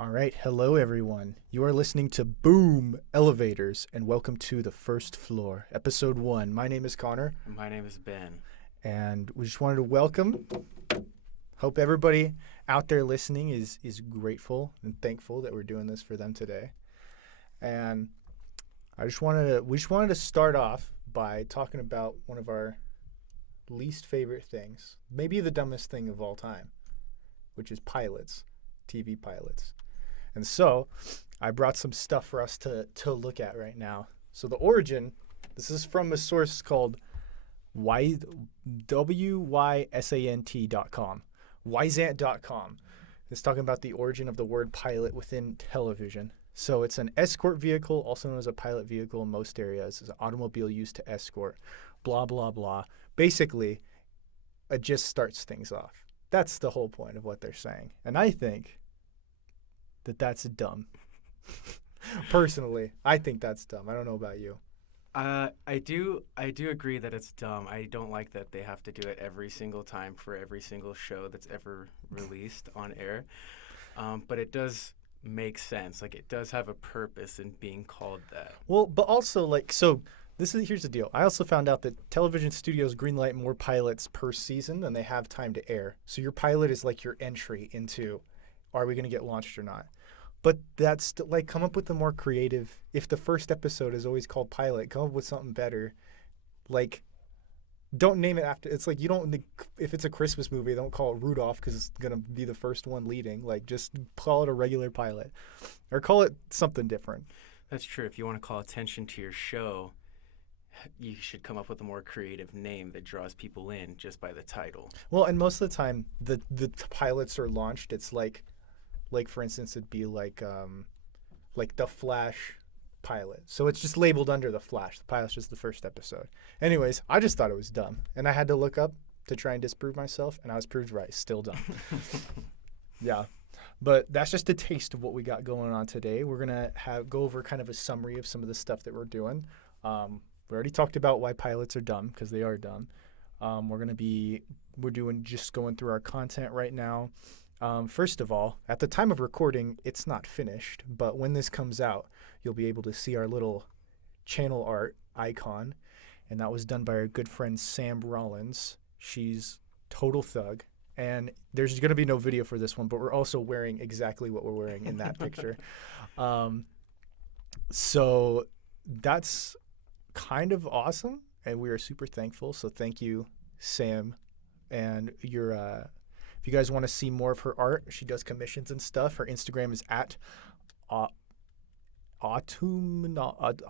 All right, hello everyone. You are listening to Boom Elevators, and welcome to the first floor, episode 1. My name is Connor, My name is Ben. and we just wanted to welcome. Hope everybody out there listening is grateful and thankful that we're doing this for them today. And we just wanted to start off by talking about one of our least favorite things, maybe the dumbest thing of all time, which is pilots, TV pilots. And so I brought some stuff for us to look at right now. So the origin, this is from a source called wysant.com. Wysant.com. It's talking about the origin of the word pilot within television. So it's an escort vehicle, also known as a pilot vehicle in most areas. It's an automobile used to escort, blah, blah, blah. Basically, it just starts things off. That's the whole point of what they're saying. And I think that's dumb. Personally, I think that's dumb. I don't know about you. I do agree that it's dumb. I don't like that they have to do it every single time for every single show that's ever released on air. But it does make sense. Like, it does have a purpose in being called that. Well, but also here's the deal. I also found out that television studios greenlight more pilots per season than they have time to air. So your pilot is like your entry into, are we going to get launched or not? But that's like, come up with a more creative. If the first episode is always called pilot, come up with something better. Like, don't name it after. It's like, you don't. If it's a Christmas movie, don't call it Rudolph because it's gonna be the first one leading. Like, just call it a regular pilot, or call it something different. That's true. If you want to call attention to your show, you should come up with a more creative name that draws people in just by the title. Well, and most of the time, the pilots are launched. It's like for instance, it'd be like the Flash pilot. So it's just labeled under the Flash. The pilot's just the first episode. Anyways, I just thought it was dumb, and I had to look up to try and disprove myself, and I was proved right. Still dumb. Yeah, but that's just a taste of what we got going on today. We're gonna go over kind of a summary of some of the stuff that we're doing. We already talked about why pilots are dumb, because they are dumb. We're doing just going through our content right now. First of all, at the time of recording, it's not finished, but when this comes out, you'll be able to see our little channel art icon, and that was done by our good friend Sam Rollins. She's total thug, and there's going to be no video for this one, but we're also wearing exactly what we're wearing in that picture. So that's kind of awesome, and we are super thankful. So thank you, Sam, and your if you guys want to see more of her art, she does commissions and stuff. Her Instagram is at autumnal art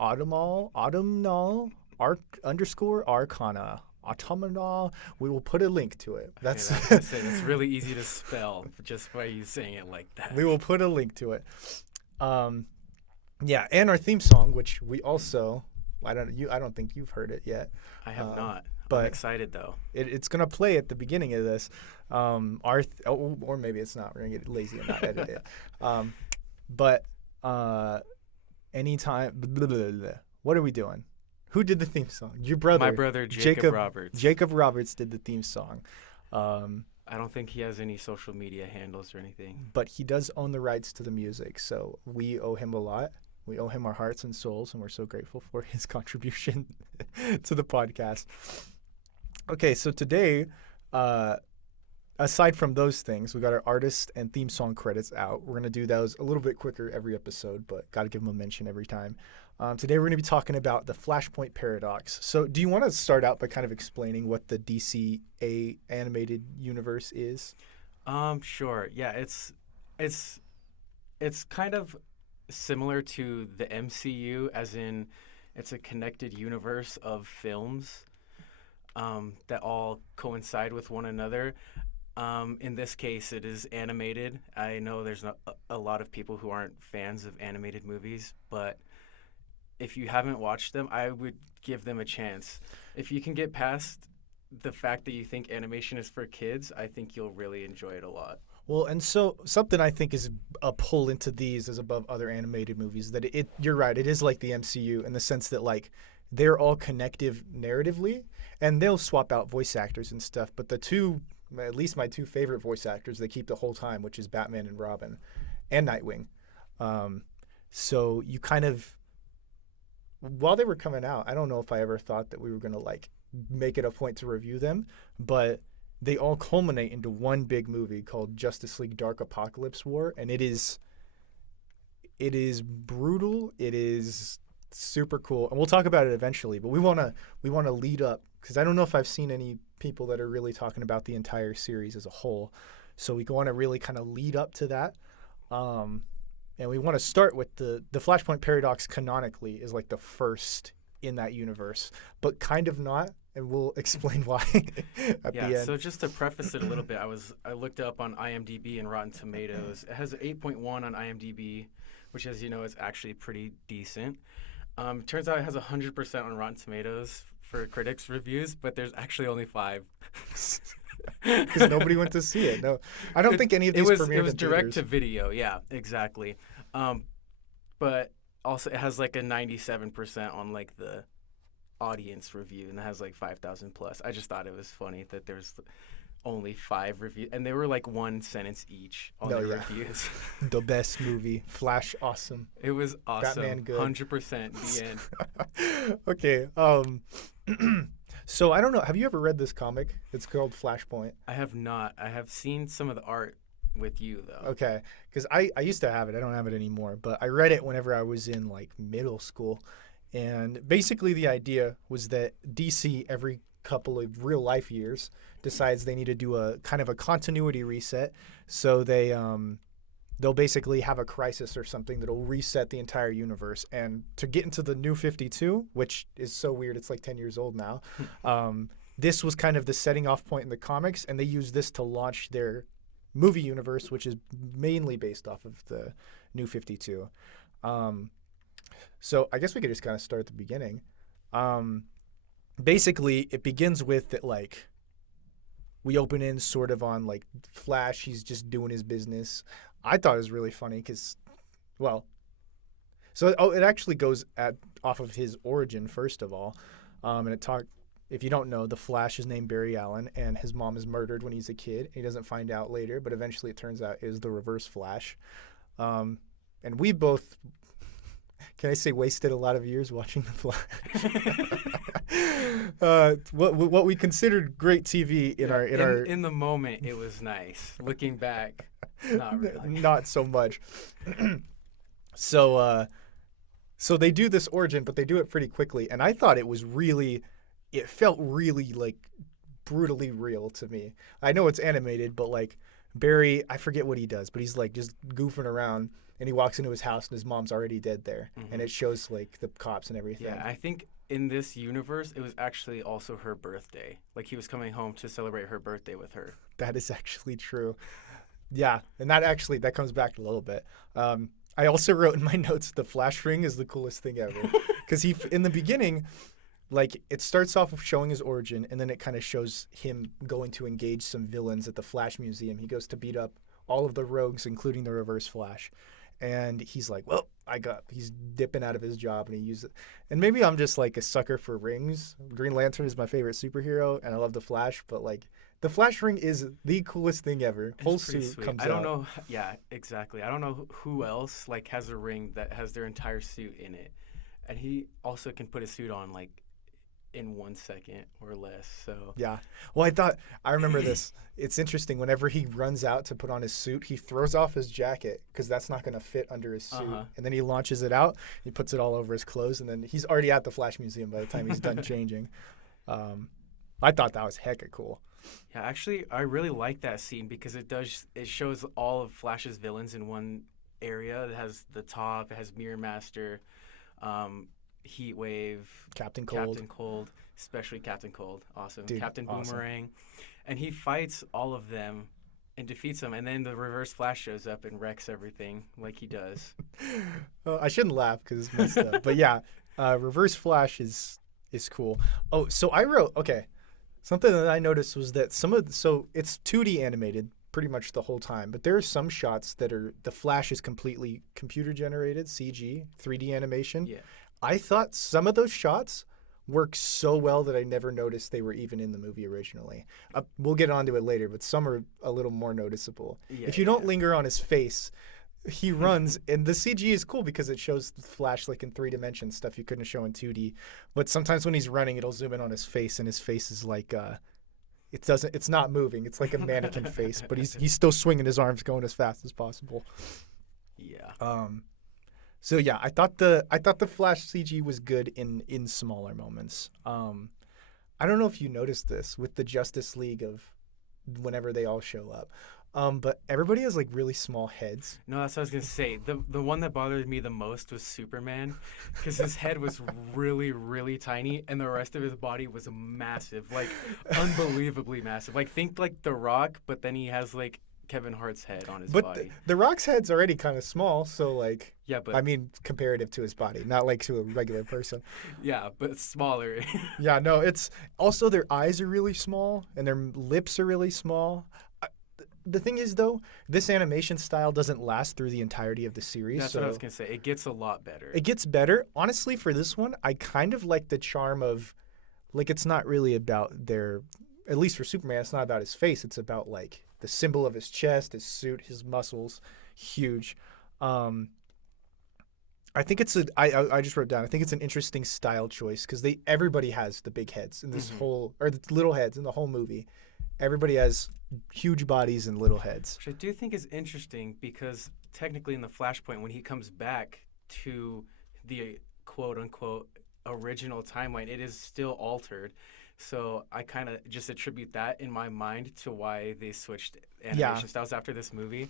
arcana. Autumnal. We will put a link to it. That's it. It's really easy to spell just by you saying it like that. We will put a link to it. Yeah, and our theme song, which we also, I don't think you've heard it yet. I have not. But I'm excited though. It's gonna play at the beginning of this, or maybe it's not. We're gonna get lazy and not edit it. But anytime. Blah, blah, blah. What are we doing? Who did the theme song? Your brother. My brother Jacob Roberts. Jacob Roberts did the theme song. I don't think he has any social media handles or anything. But he does own the rights to the music, so we owe him a lot. We owe him our hearts and souls, and we're so grateful for his contribution to the podcast. Okay, so today, aside from those things, we got our artist and theme song credits out. We're going to do those a little bit quicker every episode, but got to give them a mention every time. Today, we're going to be talking about the Flashpoint Paradox. So do you want to start out by kind of explaining what the DCAU animated universe is? Sure. Yeah, it's kind of similar to the MCU, as in it's a connected universe of films that all coincide with one another. In this case, it is animated. I know there's a lot of people who aren't fans of animated movies, but if you haven't watched them, I would give them a chance. If you can get past the fact that you think animation is for kids, I think you'll really enjoy it a lot. Well, and so something I think is a pull into these as above other animated movies, that you're right, it is like the MCU in the sense that, like, they're all connective narratively, and they'll swap out voice actors and stuff, but at least my two favorite voice actors, they keep the whole time, which is Batman and Robin. and Nightwing. Um, so you kind of, while they were coming out, I don't know if I ever thought that we were gonna like make it a point to review them, but they all culminate into one big movie called Justice League Dark Apocalypse War, and it is brutal. It is super cool, and we'll talk about it eventually. But we wanna lead up because I don't know if I've seen any people that are really talking about the entire series as a whole. So we want to really kind of lead up to that, and we want to start with the Flashpoint Paradox. Canonically, is like the first in that universe, but kind of not, and we'll explain why at the end. So just to preface it a little bit, I looked up on IMDb and Rotten Tomatoes. It has an 8.1 on IMDb, which, as you know, is actually pretty decent. Turns out it has 100% on Rotten Tomatoes for critics' reviews, but there's actually only 5. Because nobody went to see it. No, I don't think any of these premiered It was in direct theaters. to video. Yeah, exactly. But also it has like a 97% on like the audience review, and it has like 5,000 plus. I just thought it was funny that there's only 5 reviews, and they were like one sentence each on No, the yeah. reviews. The best movie, Flash, awesome. It was awesome. Batman good. 100% the end. Okay. So I don't know. Have you ever read this comic? It's called Flashpoint. I have not. I have seen some of the art with you though. Okay, because I used to have it. I don't have it anymore, but I read it whenever I was in like middle school, and basically the idea was that DC every couple of real life years decides they need to do a kind of a continuity reset, so they'll basically have a crisis or something that'll reset the entire universe. And to get into the New 52, which is so weird, it's like 10 years old now. This was kind of the setting off point in the comics, and they used this to launch their movie universe, which is mainly based off of the New 52. So I guess we could just kind of start at the beginning. Basically, it begins with that, like, we open in sort of on like Flash. He's just doing his business. I thought it was really funny because, well, it actually goes off of his origin first of all, and it talked. If you don't know, the Flash is named Barry Allen, and his mom is murdered when he's a kid. He doesn't find out later, but eventually it turns out is the Reverse Flash, and we both. Can I say wasted a lot of years watching the Flash? What we considered great TV in the moment it was nice. Looking back, not really. Not so much. So they do this origin, but they do it pretty quickly, and I thought it felt really like brutally real to me. I know it's animated, but like Barry, I forget what he does, but he's like just goofing around. And he walks into his house, and his mom's already dead there. Mm-hmm. And it shows, like, the cops and everything. Yeah, I think in this universe, it was actually also her birthday. Like, he was coming home to celebrate her birthday with her. That is actually true. Yeah, and that comes back a little bit. I also wrote in my notes, the Flash ring is the coolest thing ever. Because in the beginning, like, it starts off with showing his origin, and then it kind of shows him going to engage some villains at the Flash Museum. He goes to beat up all of the rogues, including the Reverse Flash. And he's like, well, he's dipping out of his job, and he uses it. And maybe I'm just like a sucker for rings. Green Lantern is my favorite superhero, and I love the Flash, but like the Flash ring is the coolest thing ever. Whole suit sweet. comes out. I don't know. Yeah, exactly. I don't know who else like has a ring that has their entire suit in it. And he also can put his suit on like in 1 second or less. So yeah. Well, I remember this. It's interesting. Whenever he runs out to put on his suit, he throws off his jacket because that's not going to fit under his suit. And then he launches it out. He puts it all over his clothes, and then he's already at the Flash Museum by the time he's done changing. I thought that was hecka cool. Yeah, actually, I really like that scene because it shows all of Flash's villains in one area. It has the top. It has Mirror Master. Heatwave, Captain Cold, especially Captain Cold, awesome. Dude, Captain awesome. Boomerang, and he fights all of them and defeats them, and then the Reverse Flash shows up and wrecks everything like he does. I shouldn't laugh because it's messed up, but yeah, Reverse Flash is cool. Oh, so I wrote something that I noticed was that so it's 2D animated pretty much the whole time, but there are some shots that are the Flash is completely computer generated CG 3D animation. Yeah. I thought some of those shots work so well that I never noticed they were even in the movie originally. We'll get onto it later, but some are a little more noticeable. Yeah, if you don't linger on his face, he runs, and the CG is cool because it shows the Flash like in 3 dimensions, stuff you couldn't show in 2D. But sometimes when he's running, it'll zoom in on his face, and his face is like it's not moving. It's like a mannequin face, but he's still swinging his arms, going as fast as possible. Yeah. So yeah, I thought the Flash CG was good in smaller moments. I don't know if you noticed this with the Justice League of whenever they all show up. But everybody has like really small heads. No, that's what I was gonna say. The one that bothered me the most was Superman, because his head was really, really tiny, and the rest of his body was massive, like unbelievably massive. Like think like The Rock, but then he has like Kevin Hart's head on his But body. the Rock's head's already kind of small, so like Yeah, but I mean comparative to his body, not like to a regular person. yeah, but it's smaller. Yeah, no, it's also their eyes are really small and their lips are really small. The thing is, though, this animation style doesn't last through the entirety of the series. That's so what I was gonna say. It gets a lot better. it gets better. Honestly, for this one, I kind of like the charm of, like, it's not really about their, at least for Superman, it's not about his face. It's about, like, the symbol of his chest, his suit, his muscles, huge. I think I just wrote down, I think it's an interesting style choice because everybody has the big heads in this whole, or the little heads in the whole movie. Everybody has huge bodies and little heads. Which I do think is interesting because technically in the Flashpoint, when he comes back to the quote-unquote original timeline, it is still altered. So I kind of just attribute that in my mind to why they switched animation styles after this movie.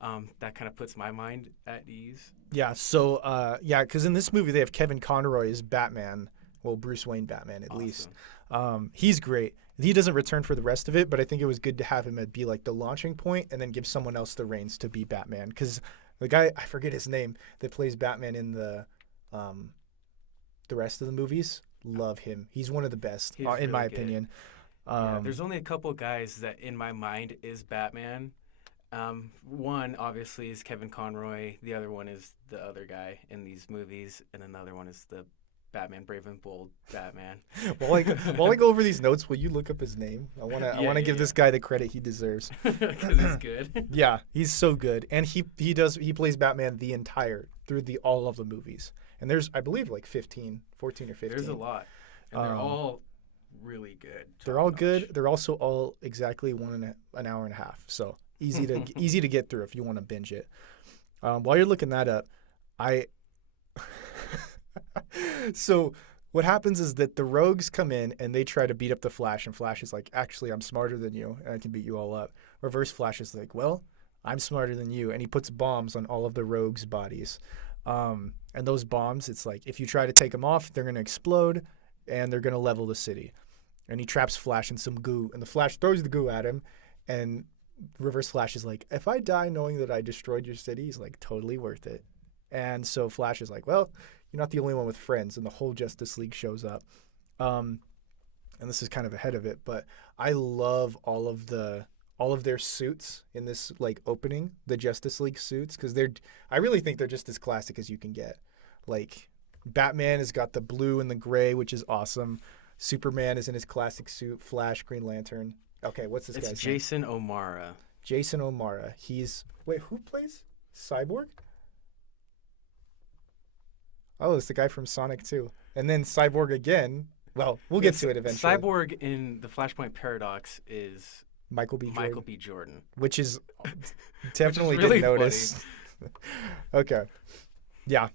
That kind of puts my mind at ease. Yeah, so, because in this movie they have Kevin Conroy as Batman. Well, Bruce Wayne Batman, at least. He's great. He doesn't return for the rest of it, but I think it was good to have him be like the launching point and then give someone else the reins to be Batman. Because the guy, I forget his name, that plays Batman in the rest of the movies, love him. He's one of the best, in really my good. opinion. Yeah, there's only a couple guys that in my mind is Batman. One obviously is Kevin Conroy. The other one is the other guy in these movies, and another one is the Batman, Brave and Bold Batman. While I go over these notes, will you look up his name? I want to give this guy the credit he deserves. Because he's good. Yeah, he's so good, and he plays Batman through all of the movies. And there's, I believe, like 14 or 15. There's a lot, and they're all really good. They're all good. They're also all exactly an hour and a half. So easy to get through if you want to binge it. While you're looking that up, so what happens is that the rogues come in and they try to beat up the Flash, and Flash is like, actually, I'm smarter than you, and I can beat you all up. Reverse Flash is like, well, I'm smarter than you, and he puts bombs on all of the rogues' bodies. And those bombs, it's like, if you try to take them off, they're going to explode, and they're going to level the city. And he traps Flash in some goo, and the Flash throws the goo at him, and Reverse Flash is like, if I die knowing that I destroyed your city, he's like, totally worth it. And so Flash is like, well, you're not the only one with friends, and the whole Justice League shows up. And this is kind of ahead of it, but I love all of their suits in this like opening, the Justice League suits, because I really think they're just as classic as you can get. Like Batman has got the blue and the gray, which is awesome. Superman is in his classic suit. Flash, Green Lantern. Okay, what's this guy's name? It's Jason O'Mara. Jason O'Mara. Wait, who plays Cyborg? Oh, it's the guy from Sonic 2. And then Cyborg again. Well, we'll get to it eventually. Cyborg in the Flashpoint Paradox is Michael B. Jordan. Which is definitely really didn't notice. Okay. Yeah.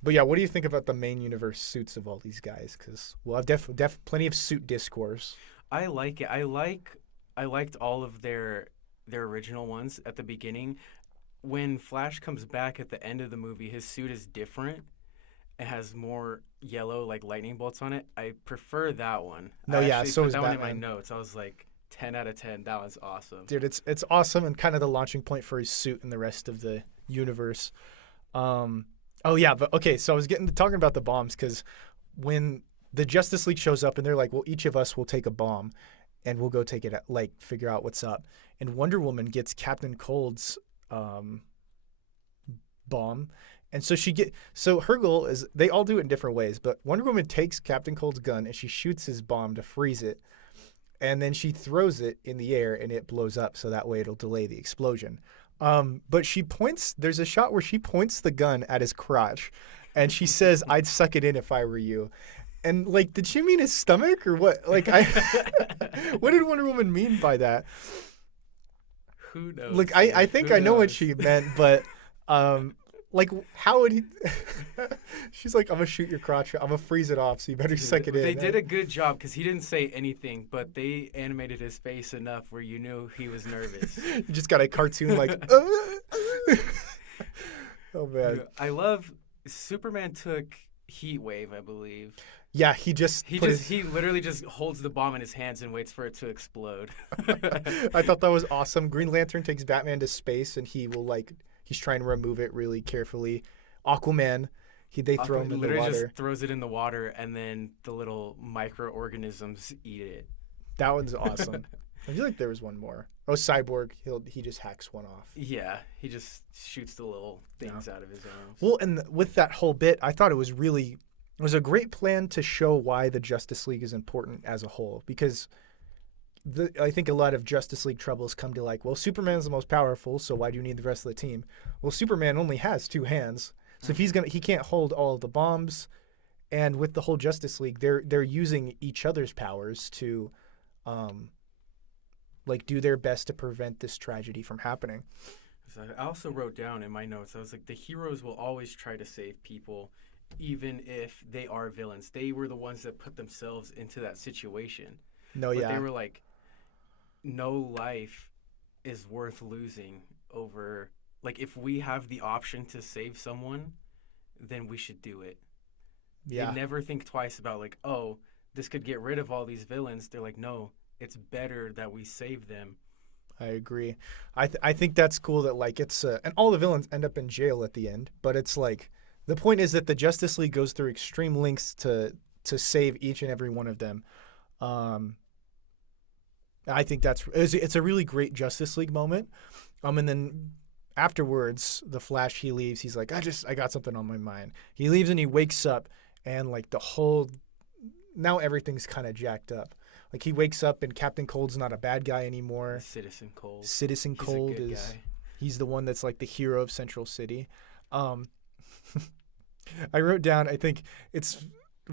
But yeah, what do you think about the main universe suits of all these guys? Because we'll have plenty of suit discourse. I like it. I liked all of their original ones at the beginning. When Flash comes back at the end of the movie, his suit is different. It has more yellow, like lightning bolts on it. I prefer that one. No, I yeah, so put is that Batman. one in my notes. I was like 10 out of 10. That one's awesome. Dude, it's awesome and kind of the launching point for his suit and the rest of the universe. Oh yeah, but okay, so I was talking about the bombs because when the Justice League shows up and they're like, well, each of us will take a bomb and we'll go take it, like figure out what's up. And Wonder Woman gets Captain Cold's bomb. And so her goal is, they all do it in different ways, but Wonder Woman takes Captain Cold's gun and she shoots his bomb to freeze it. And then she throws it in the air and it blows up, so that way it'll delay the explosion. But she points. There's a shot where she points the gun at his crotch, and she says, "I'd suck it in if I were you." And like, did she mean his stomach or what? Like, what did Wonder Woman mean by that? Who knows? Like, I dude? think Who I know what knows? she meant, but like, how would he? She's like, "I'm gonna shoot your crotch. I'm gonna freeze it off. So you better suck it in." They did a good job because he didn't say anything, but they animated his face enough where you knew he was nervous. You just got a cartoon like. Oh man. I love Superman took Heat Wave, I believe. Yeah, he just put his. He literally just holds the bomb in his hands and waits for it to explode. I thought that was awesome. Green Lantern takes Batman to space, and he's trying to remove it really carefully. Aquaman, they throw him in the literally water. just throws it in the water, and then the little microorganisms eat it. That one's awesome. I feel like there was one more. Oh, Cyborg, he just hacks one off. Yeah, he just shoots the little things out of his arms. Well, and with that whole bit, I thought it was a great plan to show why the Justice League is important as a whole, because I think a lot of Justice League troubles come to like, well, Superman's the most powerful, so why do you need the rest of the team? Well, Superman only has 2 hands, so if he can't hold all of the bombs, and with the whole Justice League, they're using each other's powers to, like, do their best to prevent this tragedy from happening. So I also wrote down in my notes, I was like, the heroes will always try to save people, even if they are villains. They were the ones that put themselves into that situation. No, But yeah. they were like, no life is worth losing over. Like, if we have the option to save someone, then we should do it. Yeah. They never think twice about, like, oh, this could get rid of all these villains. They're like, no, it's better that we save them. I agree. I think that's cool that, like, it's and all the villains end up in jail at the end, but it's like the point is that the Justice League goes through extreme lengths to save each and every one of them. I think it's a really great Justice League moment. And then afterwards, the Flash, he leaves. He's like, I got something on my mind. He leaves and he wakes up, and like now everything's kind of jacked up. Like, he wakes up and Captain Cold's not a bad guy anymore. Citizen Cold. Citizen He's Cold a good is guy. he's the one that's like the hero of Central City. I wrote down, I think it's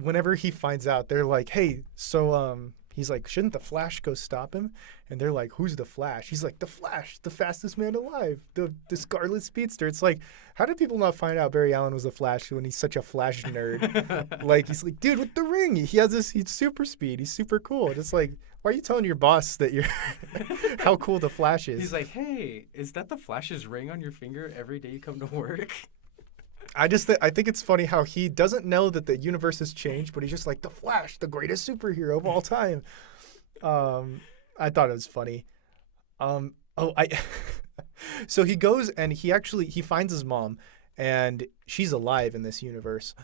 whenever he finds out, they're like, "Hey, so he's like, shouldn't the Flash go stop him?" And they're like, "Who's the Flash?" He's like, "The Flash, the fastest man alive, the Scarlet Speedster." It's like, how did people not find out Barry Allen was the Flash when he's such a Flash nerd? Like, he's like, dude, with the ring, he's super speed, he's super cool. And it's like, why are you telling your boss that you're how cool the Flash is? He's like, hey, is that the Flash's ring on your finger every day you come to work? I think it's funny how he doesn't know that the universe has changed, but he's just like, the Flash, the greatest superhero of all time. I thought it was funny. So he goes and he finds his mom, and she's alive in this universe,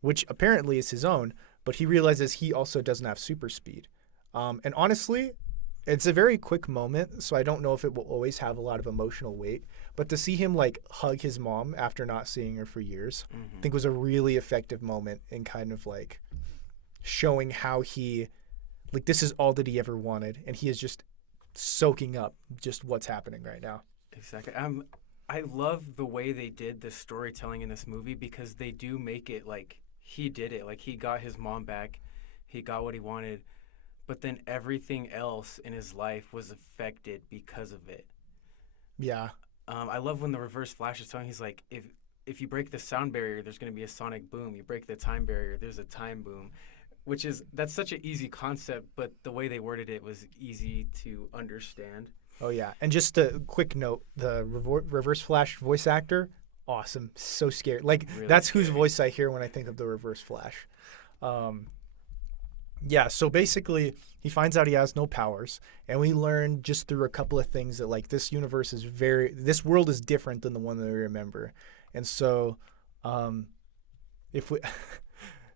which apparently is his own, but he realizes he also doesn't have super speed. And honestly, it's a very quick moment, so I don't know if it will always have a lot of emotional weight. But to see him like hug his mom after not seeing her for years, I think was a really effective moment in kind of like showing how this is all that he ever wanted, and he is just soaking up just what's happening right now. Exactly. I love the way they did the storytelling in this movie, because they do make it like he did it. Like, he got his mom back, he got what he wanted, but then everything else in his life was affected because of it. Yeah. I love when the Reverse Flash is telling, he's like, if you break the sound barrier, there's going to be a sonic boom. You break the time barrier, there's a time boom. That's such an easy concept, but the way they worded it was easy to understand. Oh, yeah. And just a quick note, the Reverse Flash voice actor, awesome. So scary. Like, Really that's whose scary. voice I hear when I think of the Reverse Flash. Yeah, so basically, he finds out he has no powers, and we learn just through a couple of things that, like, this world is different than the one that we remember. And so,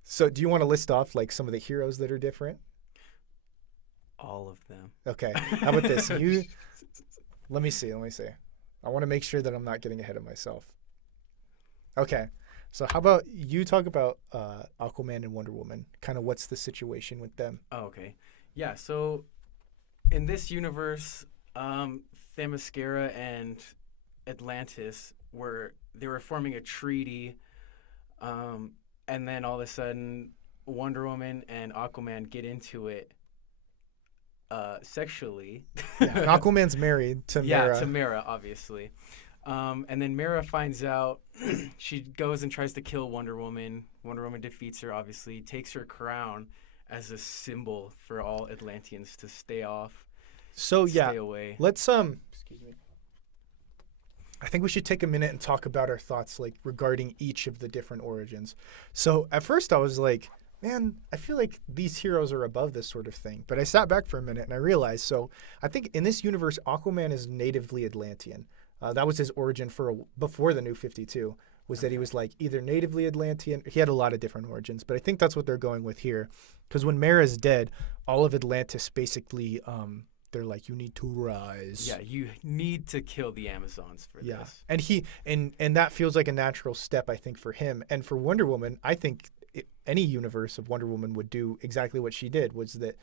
so do you want to list off, like, some of the heroes that are different? All of them. Okay, how about this? Let me see. I want to make sure that I'm not getting ahead of myself. Okay, so how about you talk about Aquaman and Wonder Woman? Kind of what's the situation with them? Oh, okay. Yeah, so in this universe, Themyscira and Atlantis where they were forming a treaty, and then all of a sudden Wonder Woman and Aquaman get into it sexually. Yeah, and Aquaman's married to Yeah, Mera. to Mera, obviously. And then Mera finds out. She goes and tries to kill Wonder Woman. Wonder Woman defeats her, obviously, takes her crown as a symbol for all Atlanteans to stay off, So yeah, stay away. let's excuse me. I think we should take a minute and talk about our thoughts like regarding each of the different origins. So at first I was like, man, I feel like these heroes are above this sort of thing. But I sat back for a minute and I realized, so I think in this universe, Aquaman is natively Atlantean. That was his origin before the New 52, was that he was like either natively Atlantean. He had a lot of different origins, but I think that's what they're going with here. Because when Mera's dead, all of Atlantis basically, they're like, you need to rise. Yeah, you need to kill the Amazons for this. And and that feels like a natural step, I think, for him. And for Wonder Woman, I think any universe of Wonder Woman would do exactly what she did, was that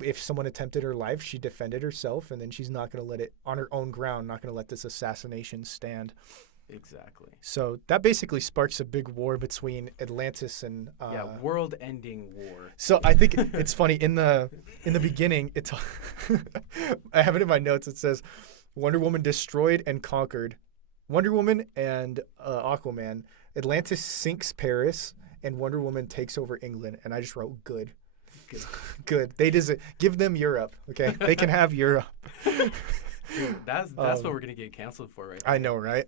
if someone attempted her life, she defended herself, and then she's not going to let it, on her own ground, not going to let this assassination stand. Exactly. So that basically sparks a big war between Atlantis and world-ending war. So I think it's funny in the beginning. It's I have it in my notes. It says Wonder Woman destroyed and conquered. Wonder Woman and Aquaman. Atlantis sinks Paris, and Wonder Woman takes over England. And I just wrote good. Good. They just give them Europe. Okay, they can have Europe. Dude, that's what we're gonna get canceled for, right? I know, right?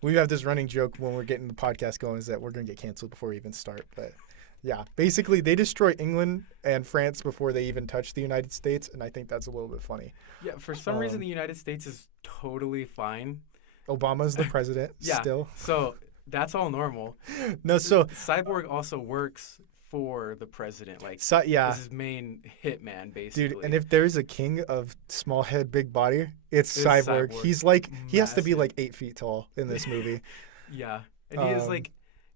We have this running joke when we're getting the podcast going is that we're going to get canceled before we even start. But yeah, basically they destroy England and France before they even touch the United States. And I think that's a little bit funny. Yeah, for some reason the United States is totally fine. Obama's the president still. So that's all normal. No, so Cyborg also works for the president. Like, yeah, this is his main hitman, basically. Dude, and if there's a king of small head, big body, it's Cyborg. He's like, he has to be like 8 feet tall in this movie. Yeah, and he is like,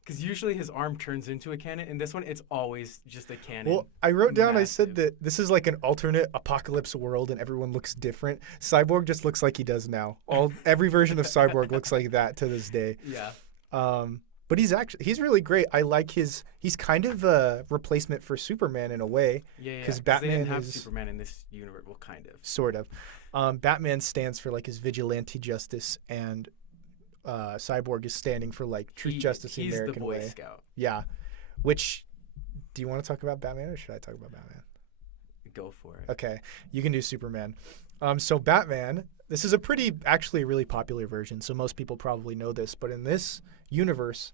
because usually his arm turns into a cannon. In this one, it's always just a cannon. Well, I wrote down, I said that this is like an alternate apocalypse world and everyone looks different. Cyborg just looks like he does now. Every version of Cyborg looks like that to this day. Yeah. But he's really great. I like he's kind of a replacement for Superman in a way. Yeah. Because Batman they didn't have Superman in this universe. Well, kind of. Sort of. Batman stands for like his vigilante justice, and Cyborg is standing for like truth, justice, and American way. He's the Boy Scout. Yeah. Which, do you want to talk about Batman or should I talk about Batman? Go for it. Okay, you can do Superman. So Batman, this is actually a really popular version, so most people probably know this, but in this universe,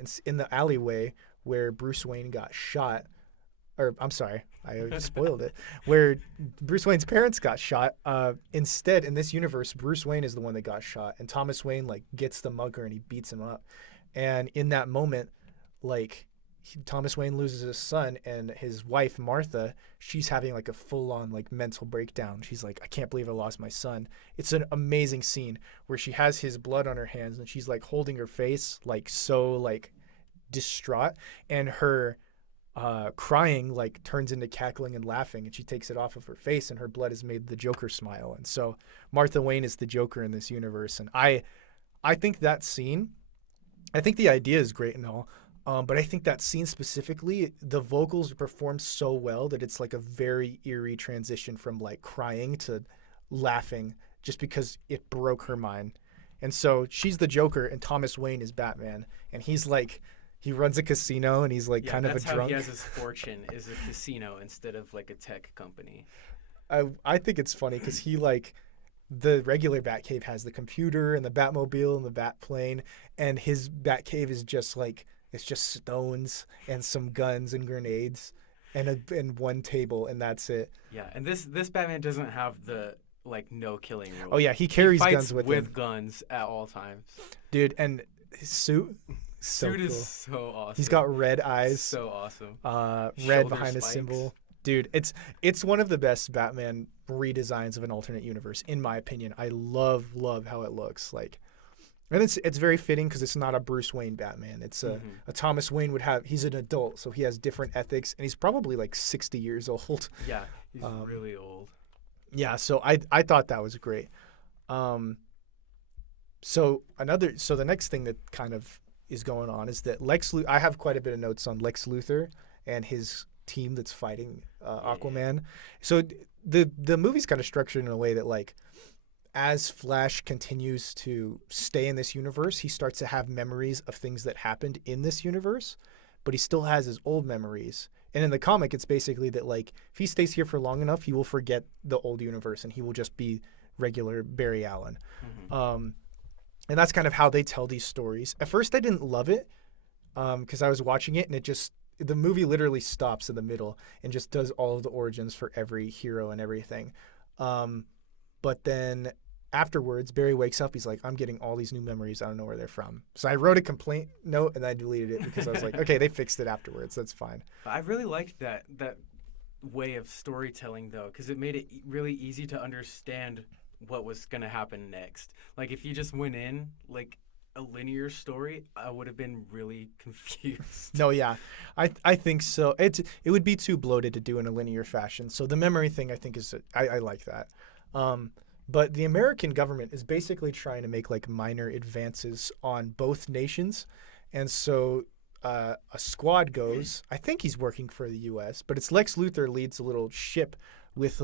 it's in the alleyway where Bruce Wayne got shot, or I'm sorry, I spoiled it, where Bruce Wayne's parents got shot. Instead, in this universe, Bruce Wayne is the one that got shot, and Thomas Wayne like gets the mugger and he beats him up. And in that moment, like, Thomas Wayne loses his son, and his wife Martha, she's having like a full-on like mental breakdown. She's like, I can't believe I lost my son. It's an amazing scene where she has his blood on her hands and she's like holding her face like so like distraught, and her crying like turns into cackling and laughing, and she takes it off of her face, and her blood has made the Joker smile. And so Martha Wayne is the Joker in this universe, and I think that scene, I think the idea is great and all. But I think that scene specifically, the vocals are performed so well that it's like a very eerie transition from like crying to laughing, just because it broke her mind. And so she's the Joker and Thomas Wayne is Batman. And he's like, he runs a casino and he's like kind of a drunk. That's how he has his fortune, is a casino instead of like a tech company. I think it's funny because he like, the regular Batcave has the computer and the Batmobile and the Batplane, and his Batcave is just like, it's just stones and some guns and grenades and one table, and that's it. Yeah, and this Batman doesn't have the like no killing rule. Oh yeah, he carries fights guns with him. Guns at all times. Dude, and his suit Suit cool. is so awesome. He's got red eyes. So awesome. Red Shoulder behind spikes. a symbol. Dude, it's one of the best Batman redesigns of an alternate universe, in my opinion. I love how it looks like. And it's very fitting because it's not a Bruce Wayne Batman. It's a Thomas Wayne he's an adult, so he has different ethics, and he's probably like 60 years old. Yeah, he's really old. Yeah, so I thought that was great. So the next thing that kind of is going on is that I have quite a bit of notes on Lex Luthor and his team that's fighting Aquaman. So the movie's kind of structured in a way that like as Flash continues to stay in this universe, he starts to have memories of things that happened in this universe, but he still has his old memories. And in the comic, it's basically that like if he stays here for long enough, he will forget the old universe and he will just be regular Barry Allen. And that's kind of how they tell these stories. At first, I didn't love it because I was watching it and the movie literally stops in the middle and just does all of the origins for every hero and everything. But then afterwards, Barry wakes up. He's like, I'm getting all these new memories. I don't know where they're from. So I wrote a complaint note and I deleted it because I was like, okay, they fixed it afterwards. That's fine. I really liked that way of storytelling, though, because it made it really easy to understand what was going to happen next. Like, if you just went in, like, a linear story, I would have been really confused. No, yeah. I think so. It would be too bloated to do in a linear fashion. So the memory thing, I think, I like that. But the American government is basically trying to make, like, minor advances on both nations. And so a squad goes. I think he's working for the U.S., but it's Lex Luthor leads a little ship with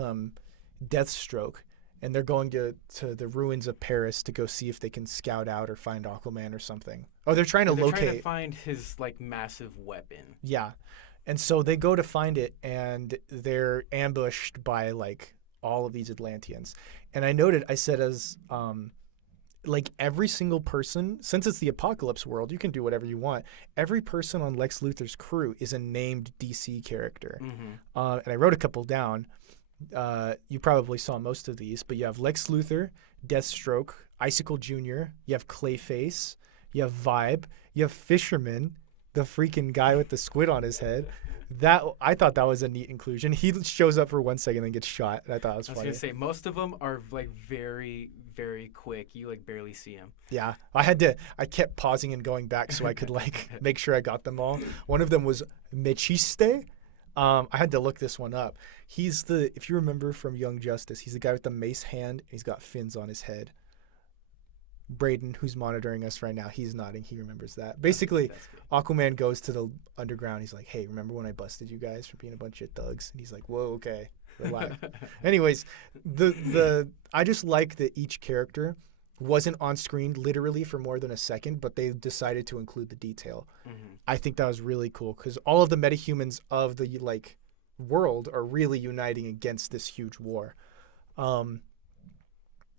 Deathstroke. And they're going to the ruins of Paris to go see if they can scout out or find Aquaman or something. Oh, they're trying to locate. They're trying to find his, like, massive weapon. Yeah. And so they go to find it, and they're ambushed by, like, all of these Atlanteans. And I said as, like, every single person, since it's the apocalypse world, you can do whatever you want. Every person on Lex Luthor's crew is a named DC character. And I wrote a couple down. You probably saw most of these, but you have Lex Luthor, Deathstroke, Icicle Jr., you have Clayface, you have Vibe, you have Fisherman, the freaking guy with the squid on his head. I thought that was a neat inclusion. He shows up for 1 second and gets shot, and I thought it was funny. I was going to say, most of them are, like, very, very quick. You, like, barely see them. Yeah. I kept pausing and going back so I could, like, make sure I got them all. One of them was Mechiste. I had to look this one up. If you remember from Young Justice, he's the guy with the mace hand. And he's got fins on his head. Braden, who's monitoring us right now, he's nodding. He remembers that. Basically, Aquaman goes to the underground. He's like, hey, remember when I busted you guys for being a bunch of thugs? And he's like, whoa, okay. Relax. Anyways, I just like that each character wasn't on screen literally for more than a second, but they decided to include the detail. I think that was really cool because all of the metahumans of the like world are really uniting against this huge war.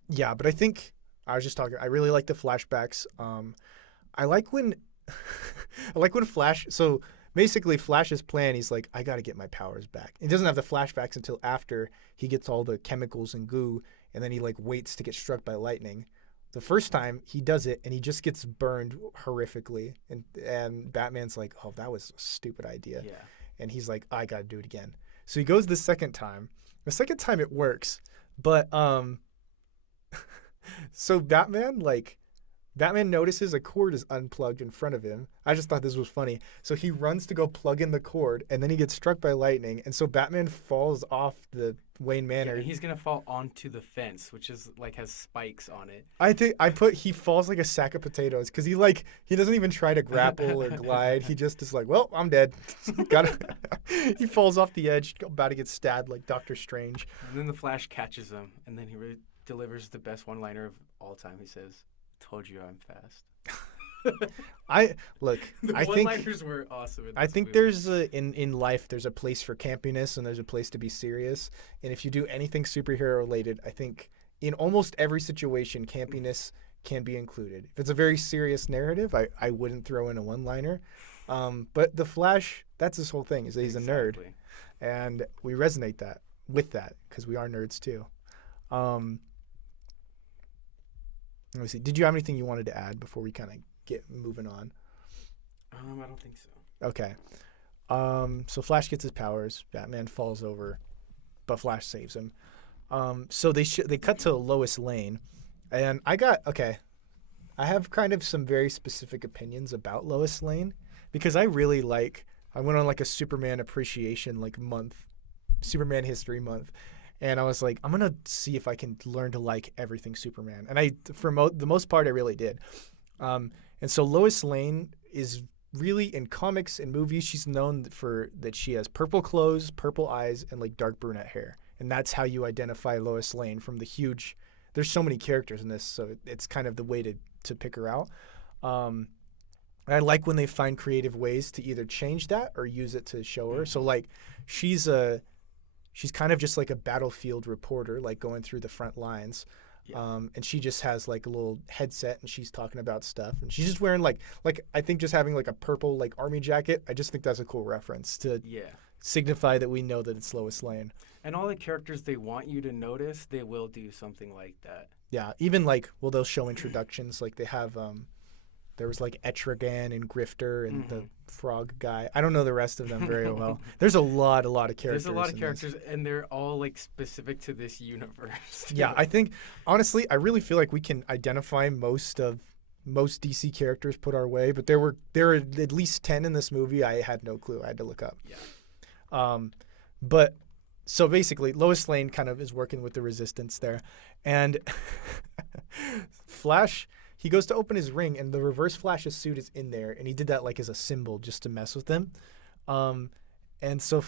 Yeah, but I think I really like the flashbacks. I like when Flash. So basically, Flash's plan. He's like, I got to get my powers back. He doesn't have the flashbacks until after he gets all the chemicals and goo, and then he like waits to get struck by lightning. The first time he does it and he just gets burned horrifically, and Batman's like, oh, that was a stupid idea. Yeah. And he's like, I gotta do it again. So he goes the second time. The second time it works, but so Batman notices a cord is unplugged in front of him. I just thought this was funny. So he runs to go plug in the cord, and then he gets struck by lightning, and so Batman falls off the Wayne Manor. Yeah, he's gonna fall onto the fence, which is like has spikes on it. I think he falls like a sack of potatoes because he doesn't even try to grapple or glide. He just is like, well, I'm dead. He falls off the edge, about to get stabbed like Doctor Strange. And then the Flash catches him, and then he really delivers the best one-liner of all time. He says, "Told you I'm fast." The one-liners were awesome. I think there's in life there's a place for campiness and there's a place to be serious. And if you do anything superhero related, I think in almost every situation campiness can be included. If it's a very serious narrative, I wouldn't throw in a one-liner. But the Flash, that's his whole thing, is that he's a nerd, and we resonate with that because we are nerds too. Let me see. Did you have anything you wanted to add before we kind of get moving on? I don't think so. Okay. So Flash gets his powers. Batman falls over, but Flash saves him. So they cut to Lois Lane, and I have kind of some very specific opinions about Lois Lane because I went on like a Superman appreciation like month, Superman History Month, and I was like, I'm gonna see if I can learn to like everything Superman. And the most part, I really did. And so Lois Lane is really in comics and movies. She's known for that she has purple clothes, purple eyes, and like dark brunette hair, and that's how you identify Lois Lane from the huge. There's so many characters in this, so it's kind of the way to pick her out. I like when they find creative ways to either change that or use it to show her. So like she's kind of just like a battlefield reporter, like going through the front lines. Yeah. And she just has like a little headset and she's talking about stuff, and she's just wearing like I think just having like a purple like army jacket. I just think that's a cool reference to signify that we know that it's Lois Lane. And all the characters they want you to notice, they will do something like that. Yeah, even like they'll show introductions. Like they have there was like Etrigan and Grifter and the frog guy. I don't know the rest of them very well. There's a lot of characters. There's a lot of characters, and they're all like specific to this universe. Yeah, I think honestly, I really feel like we can identify most DC characters put our way, but there were at least 10 in this movie. I had no clue. I had to look up. Yeah. But so basically, Lois Lane kind of is working with the Resistance there, and Flash. He goes to open his ring, and the Reverse Flash's suit is in there, and he did that like as a symbol just to mess with them. And so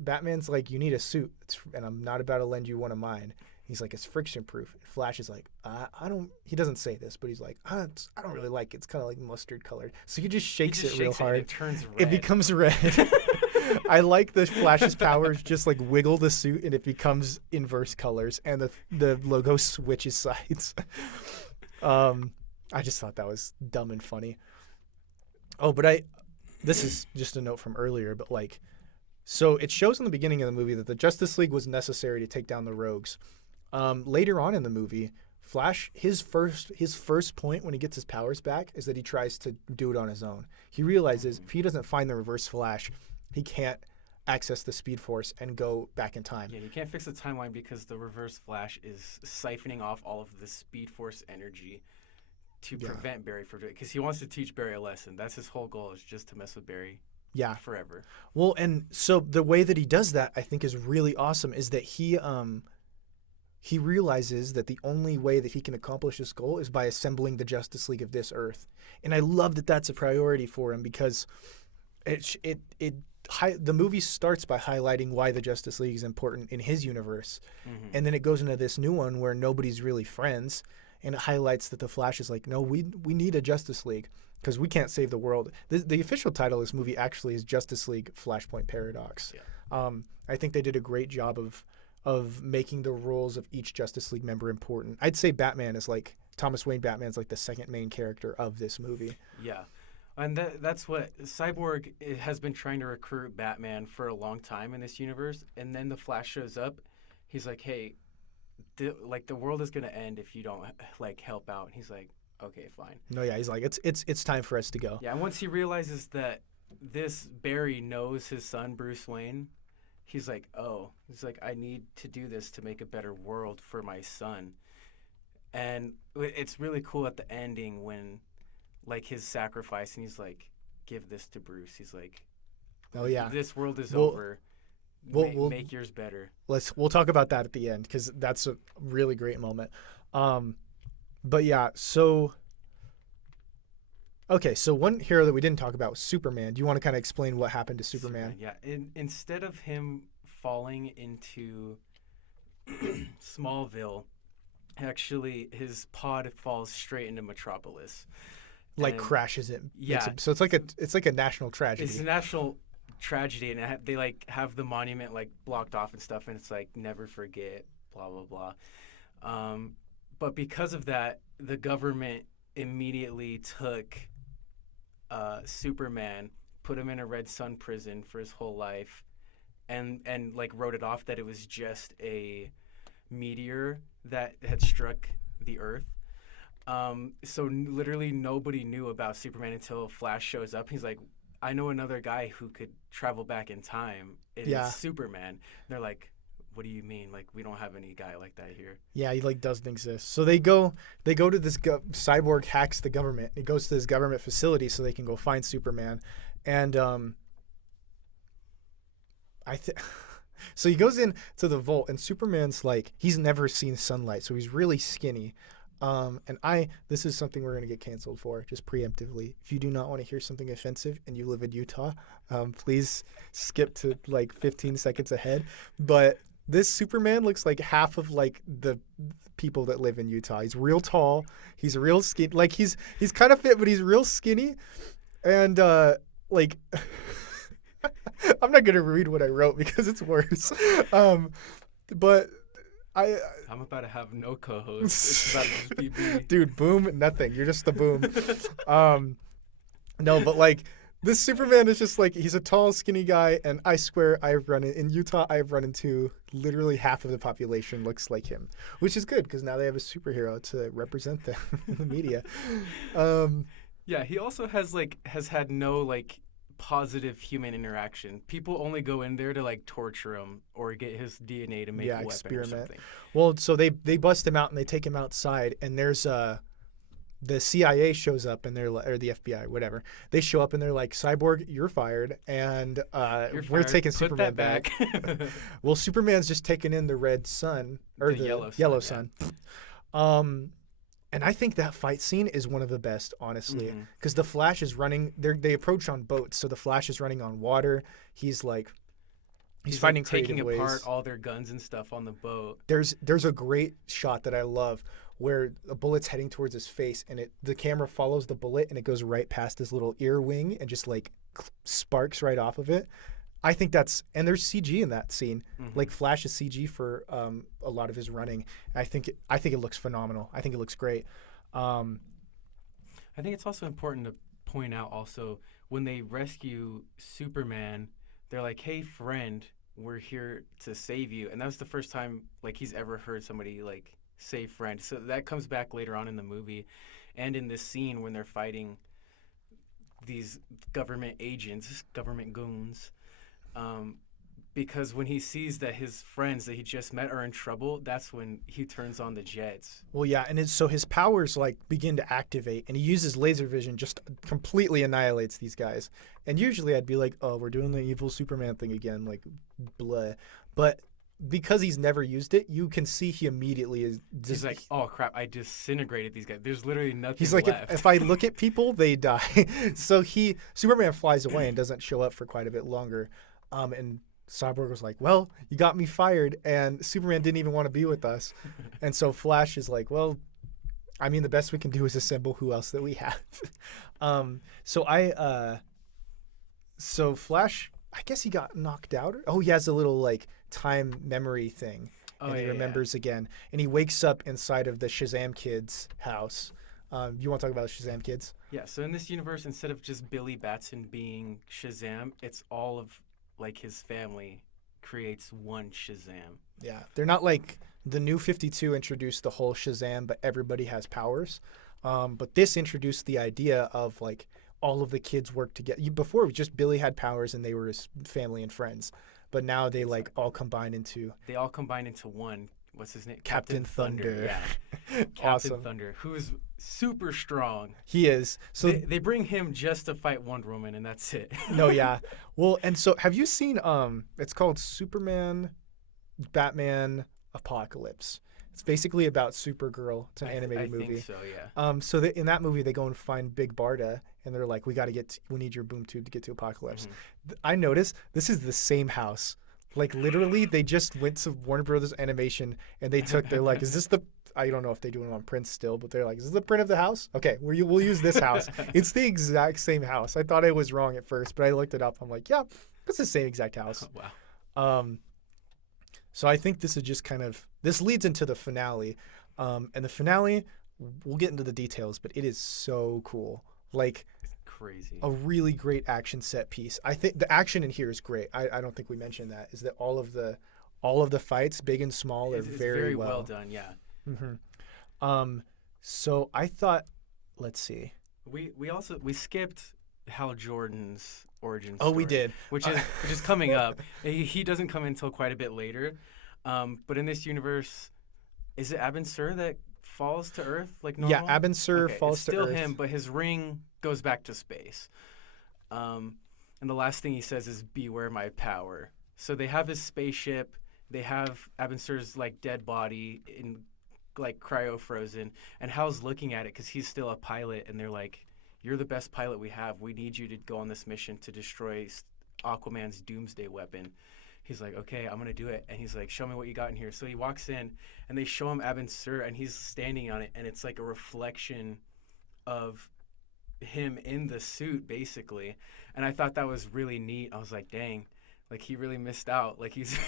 Batman's like, you need a suit, and I'm not about to lend you one of mine. He's like, it's friction proof. And Flash is like, I don't. He doesn't say this, but he's like, I don't really like it. It's kind of like mustard colored. So he just shakes it real hard. It turns red. It becomes red. I like the Flash's powers just like wiggle the suit, and it becomes inverse colors, and the logo switches sides. I just thought that was dumb and funny. Oh, but this is just a note from earlier, but like, so it shows in the beginning of the movie that the Justice League was necessary to take down the Rogues. Later on in the movie, Flash, his first point when he gets his powers back is that he tries to do it on his own. He realizes if he doesn't find the Reverse Flash, he can't access the Speed Force and go back in time. Yeah, you can't fix the timeline because the Reverse Flash is siphoning off all of the Speed Force energy to prevent Barry from doing it, because he wants to teach Barry a lesson. That's his whole goal, is just to mess with Barry forever. Well, and so the way that he does that, I think, is really awesome, is that he realizes that the only way that he can accomplish this goal is by assembling the Justice League of this Earth. And I love that that's a priority for him, because the movie starts by highlighting why the Justice League is important in his universe. And then it goes into this new one where nobody's really friends. And it highlights that the Flash is like, no, we need a Justice League because we can't save the world. The official title of this movie actually is Justice League Flashpoint Paradox. Yeah. I think they did a great job of making the roles of each Justice League member important. I'd say Thomas Wayne Batman's like the second main character of this movie. Yeah. And that's what Cyborg has been trying to recruit Batman for a long time in this universe. And then the Flash shows up. He's like, hey, the world is gonna end if you don't like help out. He's like, okay, fine. No, yeah, he's like, it's time for us to go. Yeah, and once he realizes that this Barry knows his son Bruce Wayne, he's like, I need to do this to make a better world for my son. And it's really cool at the ending when like his sacrifice, and he's like, give this to Bruce. He's like, oh yeah, this world is over. We'll make yours better. We'll talk about that at the end because that's a really great moment. But yeah, so one hero that we didn't talk about was Superman. Do you want to kind of explain what happened to Superman? Yeah. Instead of him falling into Smallville, actually his pod falls straight into Metropolis. Like crashes it. Yeah. So it's like a national tragedy. It's a national tragedy, and they like have the monument like blocked off and stuff, and it's like never forget, blah blah blah. But because of that, the government immediately took Superman, put him in a Red Sun prison for his whole life, and like wrote it off that it was just a meteor that had struck the Earth. So literally nobody knew about Superman until Flash shows up. He's like, I know another guy who could travel back in time. It's Superman. And they're like, what do you mean? Like, we don't have any guy like that here. Yeah, he like doesn't exist. So they go to this Cyborg hacks the government. He goes to this government facility so they can go find Superman. And So he goes in to the vault, and Superman's like, he's never seen sunlight, so he's really skinny. This is something we're gonna get canceled for, just preemptively. If you do not want to hear something offensive and you live in Utah, please skip to like 15 seconds ahead. But this Superman looks like half of like the people that live in Utah. He's real tall. He's real skinny. Like he's kind of fit, but he's real skinny. And like, I'm not gonna read what I wrote because it's worse. But I'm about to have no co-hosts. It's about to just be me. Dude, boom, nothing. You're just the boom. No, but like this Superman is just like, he's a tall, skinny guy, and I swear in Utah, I've run into literally half of the population looks like him, which is good because now they have a superhero to represent them in the media. Yeah, he also has had no like positive human interaction. People only go in there to like torture him or get his DNA to make a weapon experiment. or something. Well, so they bust him out and they take him outside, and there's the CIA shows up and they're or the FBI, whatever. They show up and they're like, "Cyborg, you're fired, and we're taking Put Superman that back." Well, Superman's just taking in the red sun or the yellow sun. And I think that fight scene is one of the best, honestly, because the Flash is running. They approach on boats, so the Flash is running on water. He's finding like taking creative apart ways. all their guns and stuff on the boat. There's a great shot that I love where a bullet's heading towards his face, and the camera follows the bullet, and it goes right past his little ear wing and just like sparks right off of it. I think and there's CG in that scene. Like Flash is CG for a lot of his running. I think it looks phenomenal. I think it looks great. I think it's also important to point out also when they rescue Superman, they're like, "Hey friend, we're here to save you." And that was the first time like he's ever heard somebody like say friend. So that comes back later on in the movie, and in this scene when they're fighting these government agents, government goons. Because when he sees that his friends that he just met are in trouble, that's when he turns on the jets. Well, yeah, and so his powers like begin to activate, and he uses laser vision, just completely annihilates these guys. And usually I'd be like, "Oh, we're doing the evil Superman thing again," like, blah. But because he's never used it, you can see he immediately is. He's like, "Oh crap! I disintegrated these guys. There's literally nothing." He's like, left. if I look at people, they die. So Superman flies away and doesn't show up for quite a bit longer. And Cyborg was like, "Well, you got me fired," and Superman didn't even want to be with us. And so Flash is like, "Well, I mean, the best we can do is assemble who else that we have." So Flash, I guess he got knocked out. He has a little like time memory thing, and he remembers again, and he wakes up inside of the Shazam kids' house. You want to talk about Shazam kids? Yeah. So in this universe, instead of just Billy Batson being Shazam, it's all of like his family creates one Shazam. Yeah, they're not like the New 52 introduced the whole Shazam, but everybody has powers. But this introduced the idea of like all of the kids work together. Before it was just Billy had powers and they were his family and friends, but now they like all combine into. They all combine into one. What's his name? Captain Thunder. Yeah, Captain Awesome. Thunder, who is super strong. He is. So they bring him just to fight Wonder Woman, and that's it. No, yeah. Well, and so have you seen it's called Superman, Batman, Apocalypse. It's basically about Supergirl. It's an animated movie. I think so, yeah. So in that movie, they go and find Big Barda, and they're like, we need your boom tube to get to Apocalypse. I noticed this is the same house. Like literally, they just went to Warner Brothers Animation, and they're like, is this the? I don't know if they do it on print still, but they're like, is this the print of the house? Okay, we'll use this house. It's the exact same house. I thought I was wrong at first, but I looked it up. I'm like, yeah, it's the same exact house. Oh, wow. So I think this is just this leads into the finale, and the finale, we'll get into the details, but it is so cool. Like, crazy. A really great action set piece. I think the action in here is great. I don't think we mentioned that. Is that all of the fights, big and small, are it's very well done. Yeah. So I thought, let's see. We skipped Hal Jordan's origin story. Oh, we did. Which is coming up. He doesn't come until quite a bit later. But in this universe, is it Abin Sur that falls to Earth like normal? Yeah, Abin Sur falls to Earth. It's still him, but his ring goes back to space. And the last thing he says is, "Beware my power." So they have his spaceship. They have Abinsur's like dead body in like cryo frozen, and Hal's looking at it because he's still a pilot, and they're like, "You're the best pilot we have. We need you to go on this mission to destroy Aquaman's doomsday weapon." He's like, "Okay, I'm gonna do it." And he's like, "Show me what you got in here." So he walks in, and they show him Abin Sur, and he's standing on it, and it's like a reflection of him in the suit, basically. And I thought that was really neat. I was like, "Dang, like he really missed out. Like he's."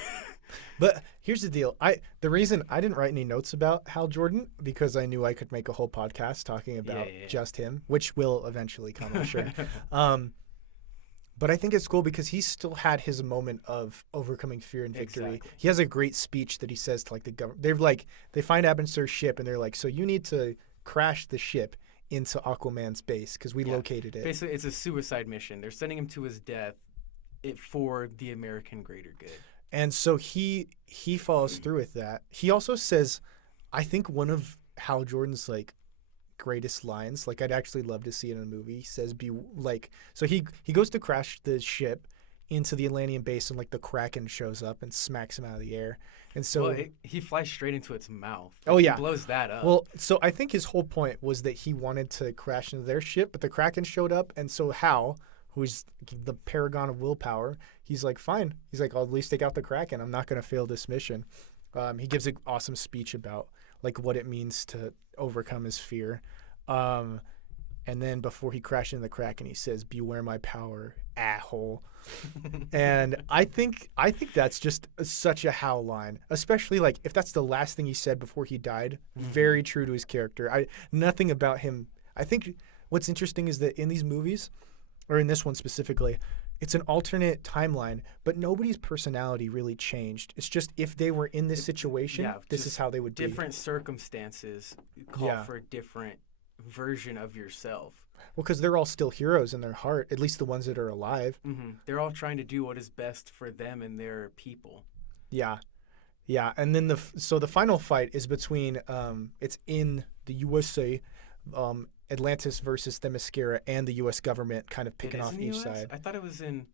But here's the deal. The reason I didn't write any notes about Hal Jordan because I knew I could make a whole podcast talking about just him, which will eventually come, I'm sure. But I think it's cool because he still had his moment of overcoming fear and victory. Exactly. He has a great speech that he says to like the government. They're like, they find Abin Sur's ship and they're like, so you need to crash the ship into Aquaman's base because we located it. Basically, it's a suicide mission. They're sending him to his death for the American greater good. And so he follows through with that. He also says, I think one of Hal Jordan's like greatest lines, like I'd actually love to see it in a movie. He says, "Be like," so he goes to crash the ship into the Atlantean base, and like the Kraken shows up and smacks him out of the air. And so he flies straight into its mouth. Like, he blows that up. Well, so I think his whole point was that he wanted to crash into their ship, but the Kraken showed up, and so Hal, who's the paragon of willpower, he's like, fine. He's like, I'll at least take out the Kraken. I'm not going to fail this mission. He gives an awesome speech about like what it means to overcome his fear. And then before he crashes into the Kraken, he says, "Beware my power, asshole." And I think that's just such a Hal line, especially like if that's the last thing he said before he died. Very true to his character. Nothing about him. I think what's interesting is that in these movies, or in this one specifically, it's an alternate timeline, but nobody's personality really changed. It's just if they were in this situation, this is how they would be. Different circumstances call for a different version of yourself. Well, because they're all still heroes in their heart, at least the ones that are alive. They're all trying to do what is best for them and their people. Yeah. And then the final fight is between it's in the USA, Atlantis versus Themyscira and the U.S. government kind of picking off each side. I thought it was in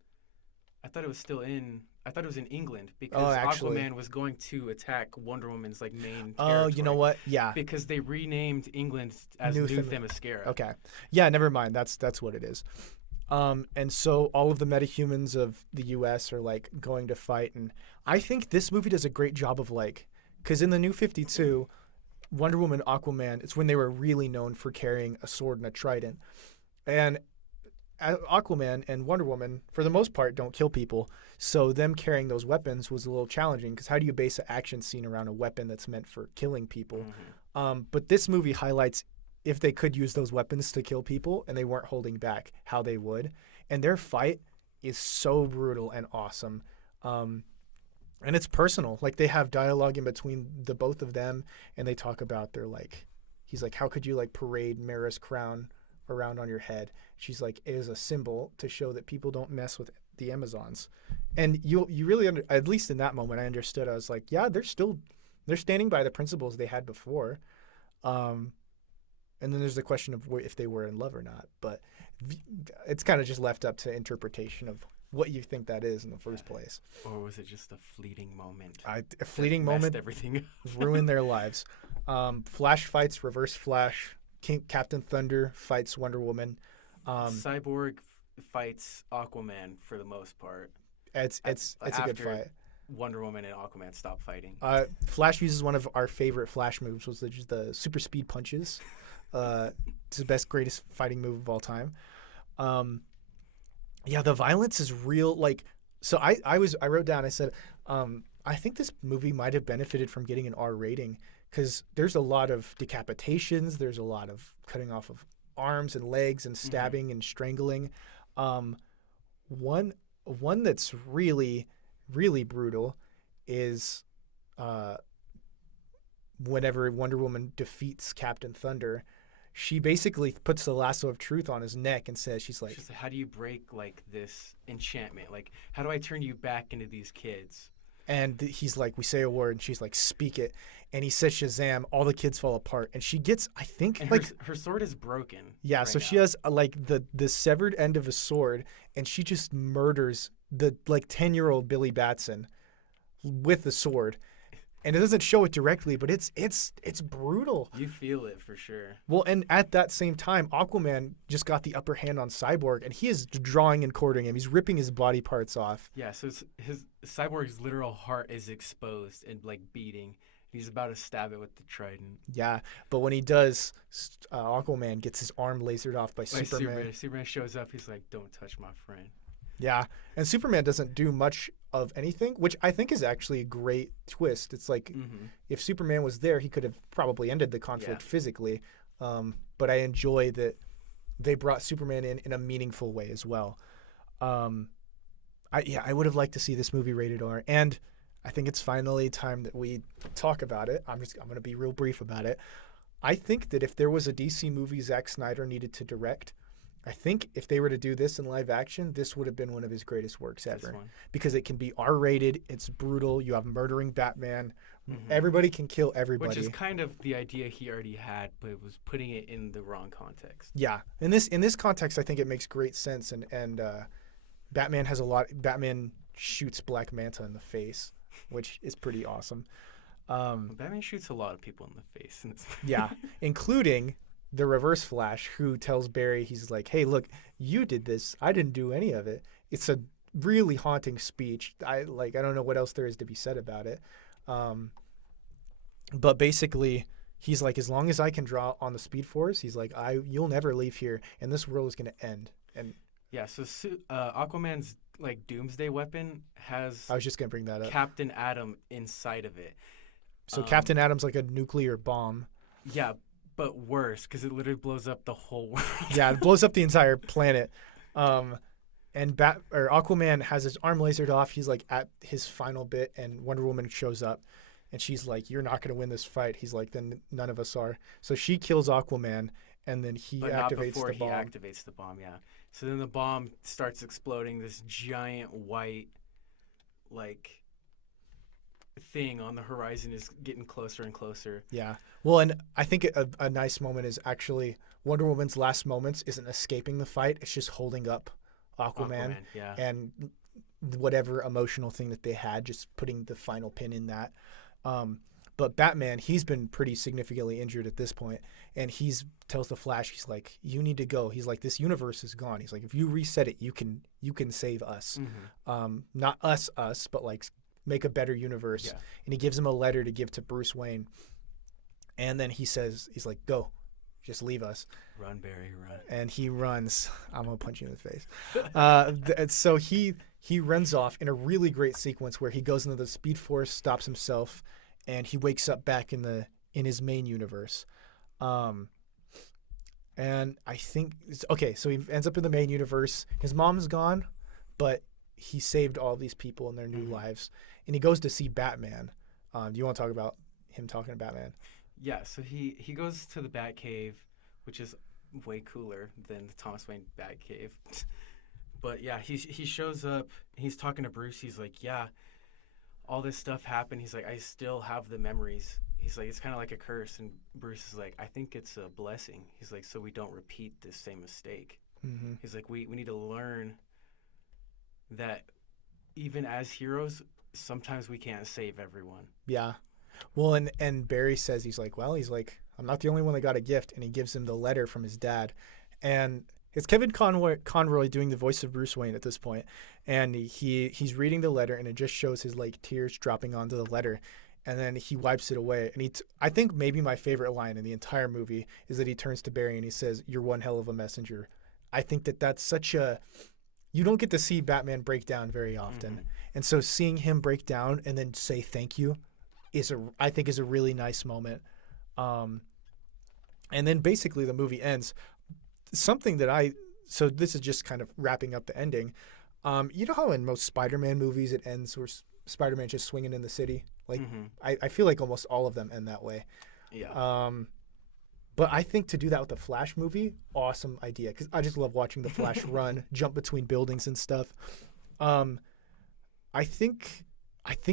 England because Aquaman was going to attack Wonder Woman's like main territory. Oh, you know what? Yeah. Because they renamed England as New Themyscira. Okay. Yeah, never mind. That's what it is. And so all of the metahumans of the U.S. are like going to fight, and I think this movie does a great job of like, because in the New 52, Wonder Woman, Aquaman, it's when they were really known for carrying a sword and a trident. And Aquaman and Wonder Woman, for the most part, don't kill people. So them carrying those weapons was a little challenging because how do you base an action scene around a weapon that's meant for killing people? But this movie highlights if they could use those weapons to kill people and they weren't holding back, how they would. And their fight is so brutal and awesome. And it's personal. Like they have dialogue in between the both of them, and they talk about their like, he's like, how could you like parade Mara's crown around on your head? She's like, it is a symbol to show that people don't mess with the Amazons. And you really at least in that moment I understood. I was like, yeah, they're standing by the principles they had before. And then there's the question of if they were in love or not. But it's kind of just left up to interpretation of what you think that is in the first place. Or was it just a fleeting moment? A fleeting moment everything ruined their lives. Flash fights Reverse Flash. Captain Thunder fights Wonder Woman. Cyborg fights Aquaman for the most part. It's a good fight. Wonder Woman and Aquaman stop fighting. Flash uses one of our favorite Flash moves, was the super speed punches. It's the greatest fighting move of all time. Yeah, the violence is real. Like, so I wrote down, I said, I think this movie might have benefited from getting an R rating because there's a lot of decapitations. There's a lot of cutting off of arms and legs and stabbing and strangling. One that's really, really brutal is whenever Wonder Woman defeats Captain Thunder, she basically puts the lasso of truth on his neck and says, she's like, how do you break like this enchantment? Like, how do I turn you back into these kids? And he's like, we say a word, and she's like, speak it. And he says Shazam, all the kids fall apart. And she gets, I think, and like her sword is broken. Yeah, so she has like the severed end of a sword, and she just murders the like 10-year-old Billy Batson with the sword, and it doesn't show it directly, but it's brutal. You feel it for sure. Well, and at that same time, Aquaman just got the upper hand on Cyborg, and he is drawing and quartering him. He's ripping his body parts off. Yeah, so his Cyborg's literal heart is exposed and like beating. He's about to stab it with the trident. Yeah, but when he does, Aquaman gets his arm lasered off by Like Superman. Superman shows up. He's like, "Don't touch my friend." Yeah, and Superman doesn't do much of anything, which I think is actually a great twist. It's like if Superman was there, he could have probably ended the conflict physically. But I enjoy that they brought Superman in a meaningful way as well. I would have liked to see this movie rated R, and I think it's finally time that we talk about it. I'm going to be real brief about it. I think that if there was a DC movie Zack Snyder needed to direct, I think if they were to do this in live action, this would have been one of his greatest works ever. Because it can be R-rated, it's brutal, you have murdering Batman, everybody can kill everybody. Which is kind of the idea he already had, but it was putting it in the wrong context. Yeah, in this context, I think it makes great sense, and Batman has a lot. Batman shoots Black Manta in the face, which is pretty awesome. Batman shoots a lot of people in the face. Yeah, including the Reverse Flash, who tells Barry, he's like, "Hey, look, you did this. I didn't do any of it." It's a really haunting speech. I don't know what else there is to be said about it. But basically, he's like, as long as I can draw on the Speed Force, he's like, you'll never leave here, and this world is gonna end. And yeah, so Aquaman's like doomsday weapon has I was just gonna bring that up. Captain Atom inside of it. So Captain Atom's like a nuclear bomb. Yeah, but worse because it literally blows up the whole world. Yeah, it blows up the entire planet. And Aquaman has his arm lasered off. He's like at his final bit, and Wonder Woman shows up, and she's like, "You're not gonna win this fight." He's like, "Then none of us are." So she kills Aquaman, and then he but activates not before the bomb. he activates the bomb. Yeah. So then the bomb starts exploding. This giant white, like, thing on the horizon is getting closer and closer. Yeah. Well, and I think a nice moment is actually Wonder Woman's last moments isn't escaping the fight. It's just holding up Aquaman yeah. and whatever emotional thing that they had, just putting the final pin in that. But Batman, he's been pretty significantly injured at this point, and tells the Flash, he's like, "You need to go." He's like, "This universe is gone." He's like, "If you reset it, you can save us, not us, but like make a better universe." Yeah. And he gives him a letter to give to Bruce Wayne, and then he's like, "Go, just leave us." Run, Barry, run. And he runs. I'm gonna punch you in the face. So he runs off in a really great sequence where he goes into the Speed Force, stops himself, and he wakes up back in his main universe. And I think so he ends up in the main universe. His mom's gone, but he saved all these people in their new lives, and he goes to see Batman. Do you want to talk about him talking to Batman? Yeah, so he goes to the Batcave, which is way cooler than the Thomas Wayne Batcave. But yeah, he shows up. He's talking to Bruce. He's like, "Yeah, all this stuff happened." He's like, "I still have the memories." He's like, "It's kind of like a curse." And Bruce is like, "I think it's a blessing." He's like, "So we don't repeat this same mistake." He's like, we need to learn that even as heroes, sometimes we can't save everyone. Yeah. Well, and Barry says, he's like, "I'm not the only one that got a gift." And he gives him the letter from his dad. And it's Kevin Conroy doing the voice of Bruce Wayne at this point. And he's reading the letter, and it just shows his like tears dropping onto the letter. And then he wipes it away. And I think maybe my favorite line in the entire movie is that he turns to Barry and he says, "You're one hell of a messenger." I think that's such you don't get to see Batman break down very often. And so seeing him break down and then say thank you I think is a really nice moment. And then basically the movie ends. Something that so this is just kind of wrapping up the ending. You know how in most Spider-Man movies it ends where Spider-Man just swinging in the city? Like I feel like almost all of them end that way. Yeah. But I think to do that with the Flash movie, awesome idea, because I just love watching the Flash run, jump between buildings and stuff. I think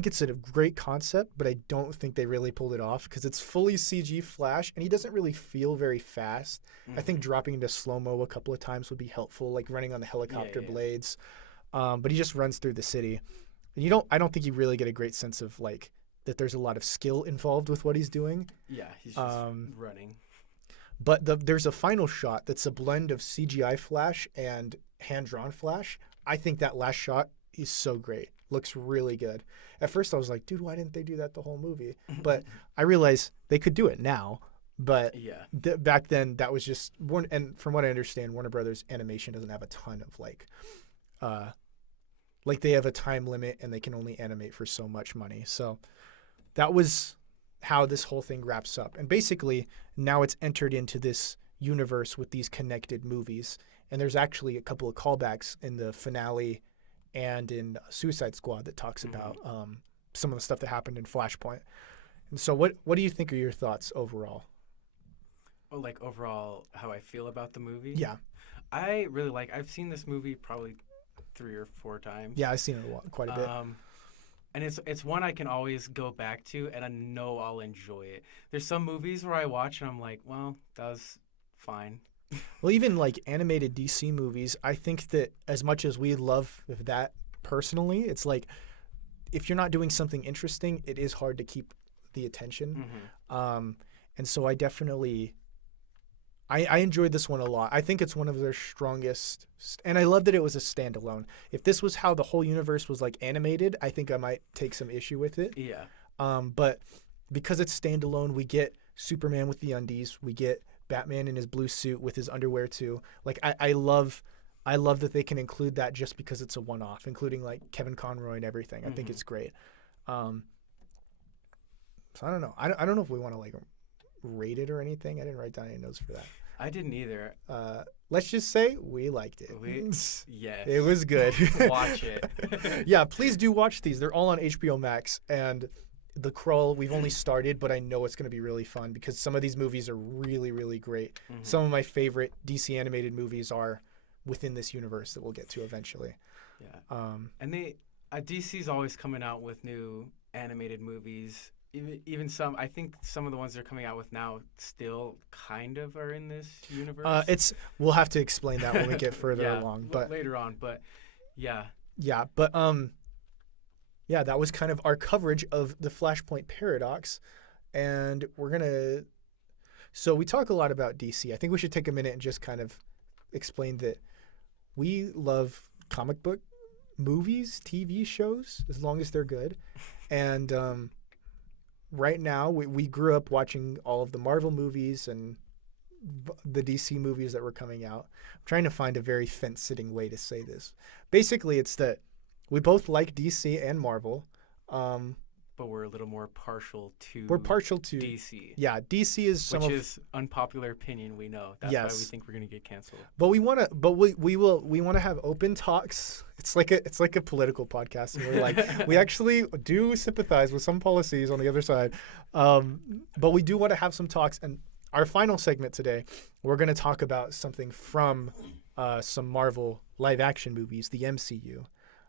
it's a great concept, but I don't think they really pulled it off because it's fully CG Flash, and he doesn't really feel very fast. I think dropping into slow-mo a couple of times would be helpful, like running on the helicopter blades. but he just runs through the city. And I don't think you really get a great sense of like that there's a lot of skill involved with what he's doing. Yeah, he's just running. But there's a final shot that's a blend of CGI Flash and hand-drawn Flash. I think that last shot is so great. Looks really good. At first I was like, dude, why didn't they do that the whole movie? But I realized they could do it now. But Yeah. back then that was just one. And from what I understand, Warner Brothers Animation doesn't have a ton of like they have a time limit and they can only animate for so much money. So that was how this whole thing wraps up. And basically now it's entered into this universe with these connected movies. And there's actually a couple of callbacks in the finale and in Suicide Squad that talks about some of the stuff that happened in Flashpoint. And so what do you think are your thoughts overall? Oh, like overall, how I feel about the movie? Yeah. I really I've seen this movie probably 3 or 4 times. Yeah, I've seen it quite a bit. And it's one I can always go back to, and I know I'll enjoy it. There's some movies where I watch and I'm like, well, that was fine. Well, even like animated DC movies, I think that as much as we love that personally, it's like if you're not doing something interesting, it is hard to keep the attention. And so I definitely I enjoyed this one a lot. I think it's one of their strongest, and I love that it was a standalone. If this was how the whole universe was like animated, I think I might take some issue with it. Yeah. But because it's standalone, we get Superman with the undies, we get Batman in his blue suit with his underwear too. Like I love that they can include that just because it's a one-off, including like Kevin Conroy and everything. I think it's great. So I don't know. I don't know if we want to like rate it or anything. I didn't write down any notes for that. I didn't either. Let's just say we liked it. Yes. It was good. Watch it. Yeah, please do watch these. They're all on HBO Max. And The Krull, we've only started, but I know it's going to be really fun because some of these movies are really, really great. Some of my favorite DC animated movies are within this universe that we'll get to eventually. Yeah. And DC's always coming out with new animated movies. Even some, I think some of the ones they're coming out with now still kind of are in this universe. We'll have to explain that when we get further along, but later on. But yeah, but that was kind of our coverage of the Flashpoint Paradox, and so we talk a lot about DC. I think we should take a minute and just kind of explain that we love comic book movies, TV shows, as long as they're good, and right now, we grew up watching all of the Marvel movies and the DC movies that were coming out. I'm trying to find a very fence-sitting way to say this. Basically, it's that we both like DC and Marvel. But we're a little more partial to DC. Yeah, DC is which is unpopular opinion, we know. That's why we think we're going to get canceled. But we want to have open talks. It's like a political podcast, and we're like we actually do sympathize with some policies on the other side. But we do want to have some talks, and our final segment today, we're going to talk about something from some Marvel live action movies, the MCU.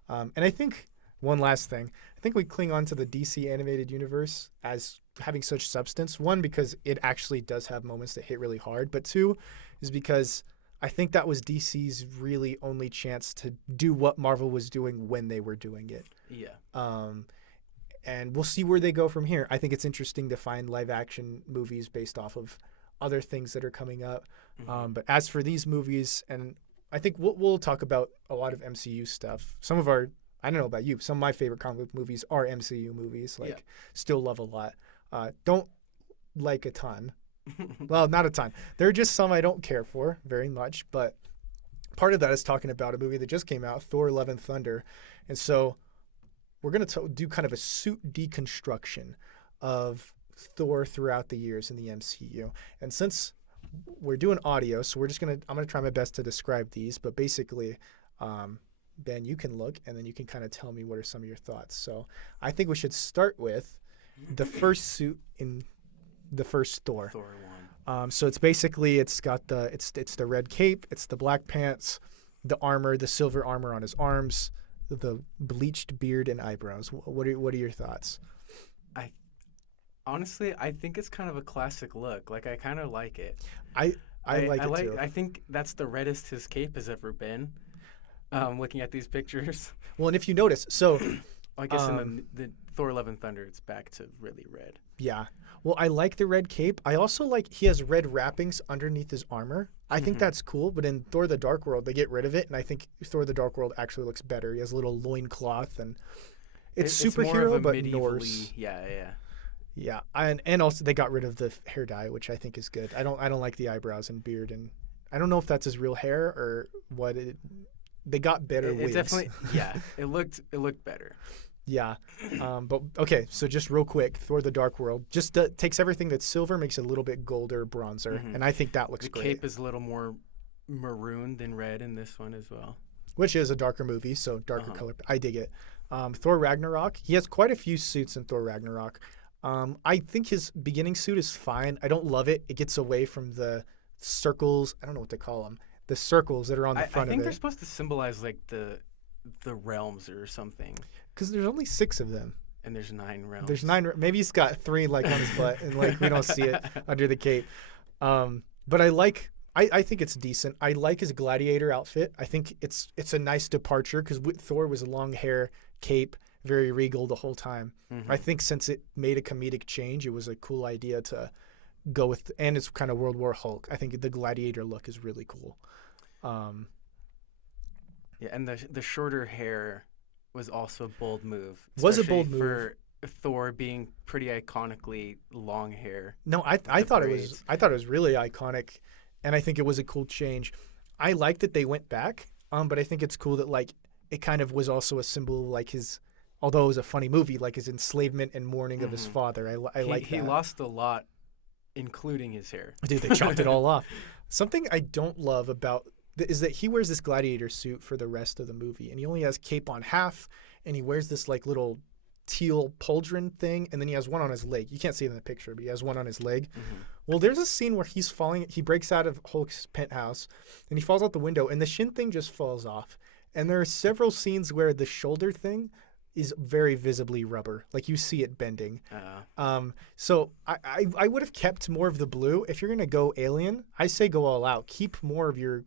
And I think one last thing. I think we cling on to the DC animated universe as having such substance. One, because it actually does have moments that hit really hard. But two, is because I think that was DC's really only chance to do what Marvel was doing when they were doing it. Yeah. And we'll see where they go from here. I think it's interesting to find live action movies based off of other things that are coming up. But as for these movies, and I think we'll talk about a lot of MCU stuff. I don't know about you. Some of my favorite comic book movies are MCU movies. Still love a lot. Don't like a ton. Well, not a ton. There are just some I don't care for very much. But part of that is talking about a movie that just came out, Thor: Love and Thunder. And so we're going to do kind of a suit deconstruction of Thor throughout the years in the MCU. And since we're doing audio, so I'm going to try my best to describe these. But basically, Ben, you can look, and then you can kind of tell me what are some of your thoughts. So I think we should start with the first suit in the first Thor. Thor 1. So it's basically it's the red cape, it's the black pants, the armor, the silver armor on his arms, the bleached beard and eyebrows. What are your thoughts? Honestly, I think it's kind of a classic look. Like I kind of like it. I like it too. I think that's the reddest his cape has ever been. looking at these pictures. Well, and if you notice, so I guess in um, the Thor: Love and Thunder, it's back to really red. yeah. Well, I like the red cape. I also like he has red wrappings underneath his armor. I think Mhm. that's cool, but in Thor the Dark World, they get rid of it, and I think Thor the Dark World actually looks better. He has a little loincloth, and it's It's more of superhero, a but medievally, Norse. yeah. Yeah, and also they got rid of the hair dye, which I think is good. I don't like the eyebrows and beard, and I don't know if that's his real hair or what. They got better It wigs. definitely, yeah. It looked better. Yeah, but okay. So just real quick, Thor: The Dark World just takes everything that's silver, makes it a little bit golder, bronzer, Mhm. and I think that looks The great. cape is a little more maroon than red in this one as well. Which is a darker movie, so darker Uh-huh. color. I dig it. Thor Ragnarok. He has quite a few suits in Thor Ragnarok. I think his beginning suit is fine. I don't love it. It gets away from the circles. I don't know what to call them. The circles that are on the I front think of they're it. supposed to symbolize like the realms or something. Because there's only 6 of them. And there's 9 realms. There's 9. Maybe he's got 3 like on his butt, and like we don't see it under the cape. But I like. I think it's decent. I like his gladiator outfit. I think it's a nice departure because Thor was long hair, cape, very regal the whole time. Mhm. I think since it made a comedic change, it was a cool idea to go with, and it's kind of World War Hulk. I think the gladiator look is really cool. Um, Yeah, and the shorter hair was also a bold move. Was a especially bold move. for Thor being pretty iconically long hair. no, I the thought braids. it was really iconic, and I think it was a cool change. I like that they went back, but I think it's cool that like it kind of was also a symbol of, like his, although it was a funny movie, like his enslavement and mourning of his Mhm. father. I like He that. lost a lot, including his hair. Dude, they chopped it all off. Something I don't love about is that he wears this gladiator suit for the rest of the movie, and he only has cape on half, and he wears this like little teal pauldron thing, and then he has one on his leg. You can't see it in the picture, but he has one on his leg. Mhm. Well, there's a scene where he's falling. He breaks out of Hulk's penthouse, and he falls out the window, and the shin thing just falls off. And there are several scenes where the shoulder thing is very visibly rubber, like you see it bending. So I would have kept more of the blue. If you're gonna go alien, I say go all out. Keep more of your.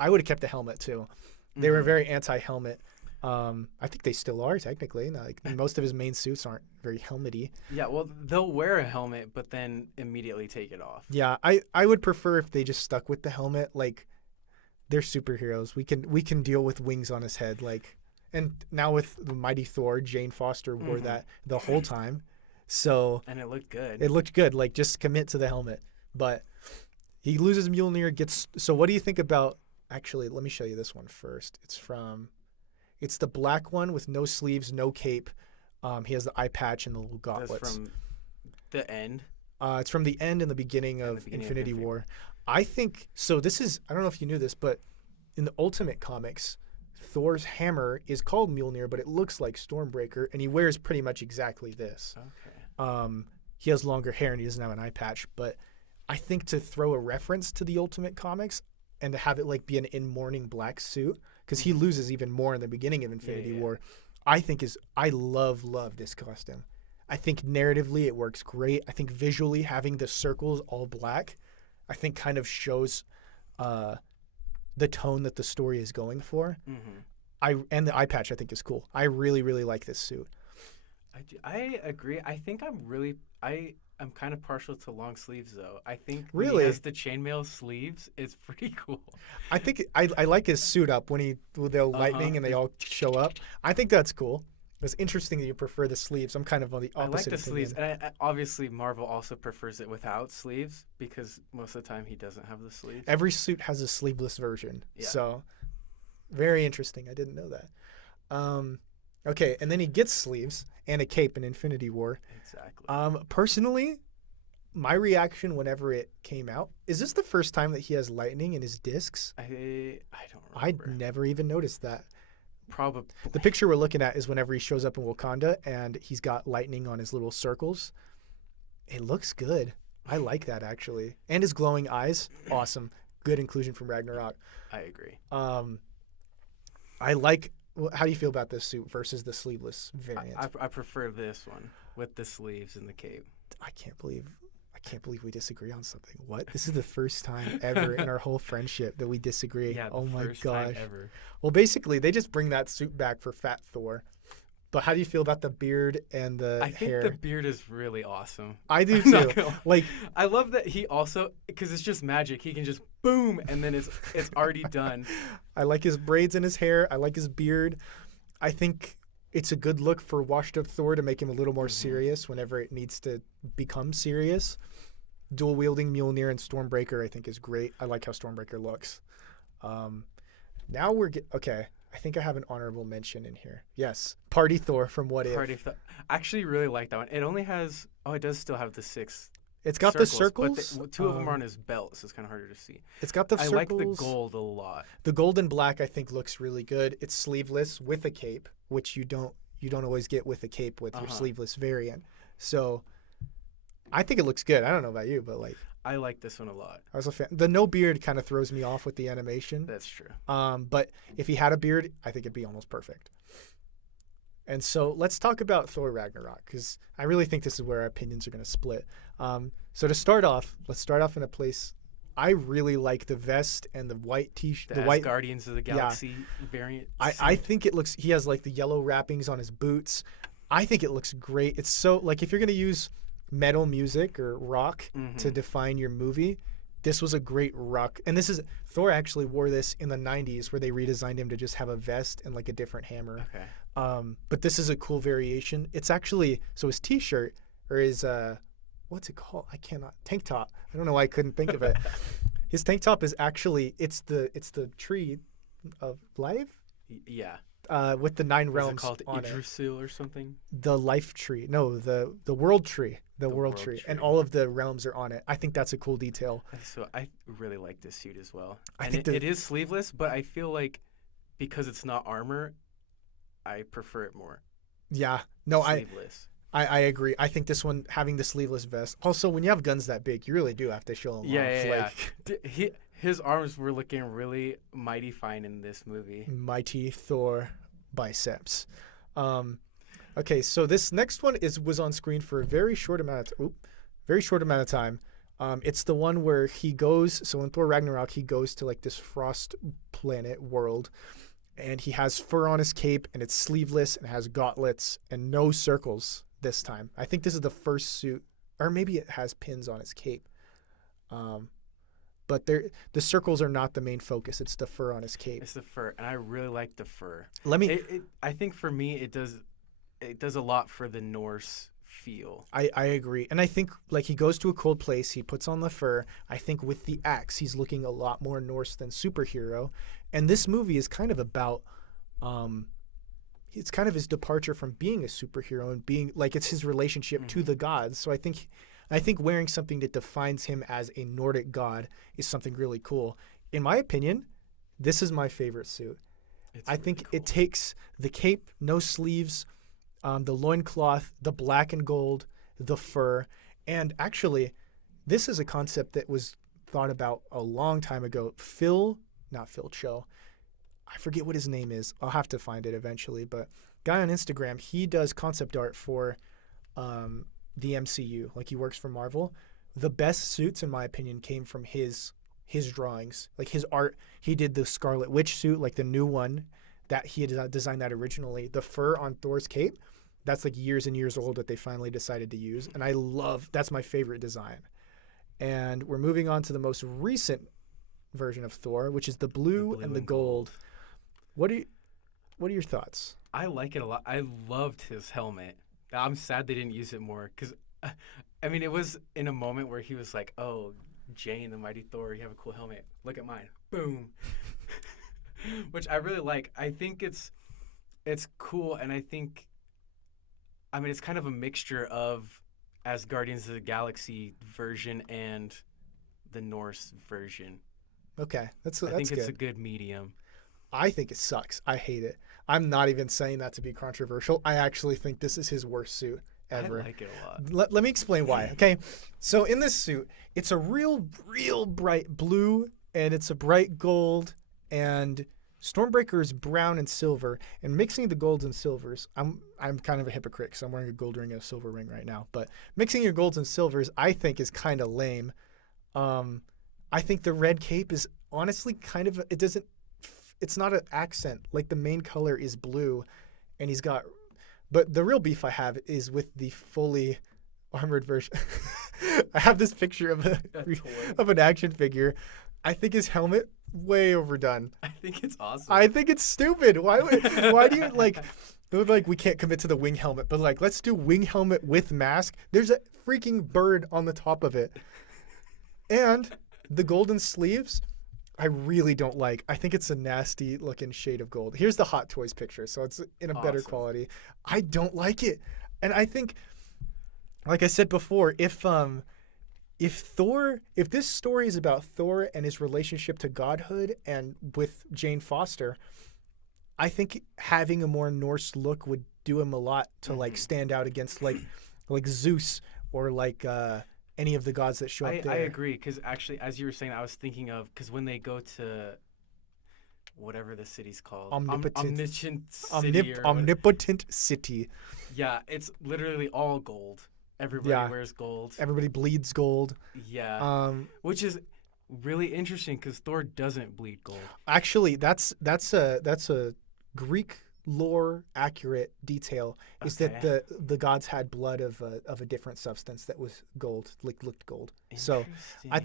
I would have kept the helmet too. They were Mhm. very anti-helmet. I think they still are technically. Like most of his main suits aren't very helmety. Yeah, well, they'll wear a helmet, but then immediately take it off. Yeah, I would prefer if they just stuck with the helmet. Like they're superheroes. We can deal with wings on his head. Like, and now with the mighty Thor, Jane Foster wore Mhm. that the whole time, so And it looked good. it looked good. Like just commit to the helmet. But he loses Mjolnir. Gets so. What do you think about? Actually, let me show you this one first. It's the black one with no sleeves, no cape. He has the eye patch and the little That's gauntlets. from the end. It's from the end and the beginning of beginning of Infinity Infinity War. I think so. This is I don't know if you knew this, but in the Ultimate Comics, Thor's hammer is called Mjolnir, but it looks like Stormbreaker, and he wears pretty much exactly this. Okay. He has longer hair and he doesn't have an eye patch, but I think to throw a reference to the Ultimate Comics and to have it like be an in mourning black suit, because he loses even more in the beginning of Infinity yeah. War, I love this costume. I think narratively it works great. I think visually having the circles all black, I think kind of shows the tone that the story is going for. Mhm. And the eye patch I think is cool. I really like this suit. I agree. I think I'm kind of partial to long sleeves though. I think when Really? he has the chainmail sleeves, it's pretty cool. I think I like his suit up when they'll lightning and they all show up. I think that's cool. It's interesting that you prefer the sleeves. I'm kind of on the I like opposite the opinion. sleeves, and obviously Marvel also prefers it without sleeves because most of the time he doesn't have the sleeves. Every suit has a sleeveless version. Yeah. So very interesting. I didn't know that. Okay, and then he gets sleeves and a cape in Infinity War. Exactly. Personally, my reaction whenever it came out, is this the first time that he has lightning in his discs? I don't I'd remember. never even noticed that. Probably. The picture we're looking at is whenever he shows up in Wakanda and he's got lightning on his little circles. It looks good. I like that actually. And his glowing eyes, awesome. Good inclusion from Ragnarok. I agree. I like. How do you feel about this suit versus the sleeveless variant? I prefer this one with the sleeves and the cape. I can't believe can't believe we disagree on something. What? This is the first time ever in our whole friendship that we disagree. Yeah, the Oh my first time gosh. ever. Well, basically, they just bring that suit back for Fat Thor. But how do you feel about the beard and the I think hair? the beard is really awesome. I do I'm not too. gonna lie. Like, I love that he also, because it's just magic. He can just boom, and then it's already done. I like his braids in his hair. I like his beard. I think it's a good look for washed up Thor to make him a little more serious whenever it needs to become serious. Dual wielding Mjolnir and Stormbreaker, I think, is great. I like how Stormbreaker looks. Now okay. I think I have an honorable mention in here. Yes, Party Thor from What If. I actually really like that one. It only has, it does still have the 6 It's got the circles. but 2 of them are on his belt, so it's kind of harder to see. It's got the I circles. like the gold a lot. The gold and black I think looks really good. It's sleeveless with a cape, which you don't always get with a cape with your sleeveless variant. So I think it looks good. I don't know about you, but like I like this one a lot. I was a fan. The no beard kind of throws me off with the animation. That's true. But if he had a beard, I think it'd be almost perfect. And so let's talk about Thor Ragnarok, because I really think this is where our opinions are going to split. So to start off, let's start off in a place. I really like the vest and the white t-shirt. The white Guardians of the Galaxy variant. I think it looks. He has like the yellow wrappings on his boots. I think it looks great. It's so like if you're going to use metal music or rock to define your movie, this was a great rock. And this is Thor actually wore this in the 90s where they redesigned him to just have a vest and like a different hammer. Okay. But this is a cool variation. It's actually so his t-shirt or his what's it called? Tank top. I don't know why I couldn't think of it. His tank top is actually it's the tree of life. Yeah. With the 9 realms called on Idrisil or something? The life tree. No, the world tree. The world tree. And all of the realms are on it. I think that's a cool detail. So I really like this suit as well. I and think it is sleeveless, but I feel like because it's not armor, I prefer it more. Yeah. No, sleeveless. I agree. I think this one having the sleeveless vest. Also, when you have guns that big, you really do have to show them off. Yeah. His arms were looking really mighty fine in this movie. Mighty Thor biceps. Okay, so this next one was on screen for a very short amount of time. It's the one where he goes. So in Thor Ragnarok, he goes to like this frost planet world, and he has fur on his cape, and it's sleeveless and has gauntlets and no circles this time. I think this is the first suit, or maybe it has pins on his cape. But the circles are not the main focus. It's the fur on his cape. It's the fur, and I really like the fur. I think for me, it does a lot for the Norse feel. I agree. And I think like he goes to a cold place, he puts on the fur. I think with the axe, he's looking a lot more Norse than superhero. And this movie is kind of about it's kind of his departure from being a superhero and being like it's his relationship to the gods. So I think wearing something that defines him as a Nordic god is something really cool. In my opinion, this is my favorite suit. I think it takes the cape, no sleeves, the loincloth, the black and gold, the fur. And actually, this is a concept that was thought about a long time ago. Not Phil Cho. I forget what his name is. I'll have to find it eventually. But guy on Instagram, he does concept art for the MCU. Like he works for Marvel. The best suits, in my opinion, came from his drawings. Like his art, he did the Scarlet Witch suit, like the new one that he had designed that originally. The fur on Thor's cape, that's like years and years old that they finally decided to use. And that's my favorite design. And we're moving on to the most recent version of Thor, which is the blue and the gold. What are your thoughts? I like it a lot. I loved his helmet. I'm sad they didn't use it more because, I mean, it was in a moment where he was like, "Oh, Jane, the mighty Thor, you have a cool helmet. Look at mine." Boom. Which I really like. I think it's cool, and I think, I mean, it's kind of a mixture of as Guardians of the Galaxy version and the Norse version. Okay, that's I think good. It's a good medium. I think it sucks. I hate it. I'm not even saying that to be controversial. I actually think this is his worst suit ever. I like it a lot. Let me explain why. Okay, so in this suit, it's a real bright blue, and it's a bright gold, and Stormbreaker is brown and silver, and mixing the golds and silvers. I'm kind of a hypocrite because I'm wearing a gold ring and a silver ring right now. But mixing your golds and silvers, I think, is kind of lame. I think the red cape is honestly kind of it's not an accent. Like the main color is blue, and he's got. But the real beef I have is with the fully armored version. I have this picture of an action figure. I think his helmet way overdone. I think it's awesome. I think it's stupid. Why do you like we can't commit to the wing helmet, but like let's do wing helmet with mask. There's a freaking bird on the top of it. And the golden sleeves, I really don't like. I think it's a nasty looking shade of gold. Here's the Hot Toys picture, so it's in a better quality. I don't like it. And I think, like I said before, if this story is about Thor and his relationship to godhood and with Jane Foster, I think having a more Norse look would do him a lot to like stand out against like Zeus or like any of the gods that show up there. I agree, because actually, as you were saying, I was thinking of, because when they go to whatever the city's called, Omnipotent City. Yeah, it's literally all gold. Everybody wears gold. Everybody bleeds gold. Yeah. Which is really interesting because Thor doesn't bleed gold. Actually, that's a Greek lore accurate detail. Is that the gods had blood of a different substance that was gold, looked gold. So I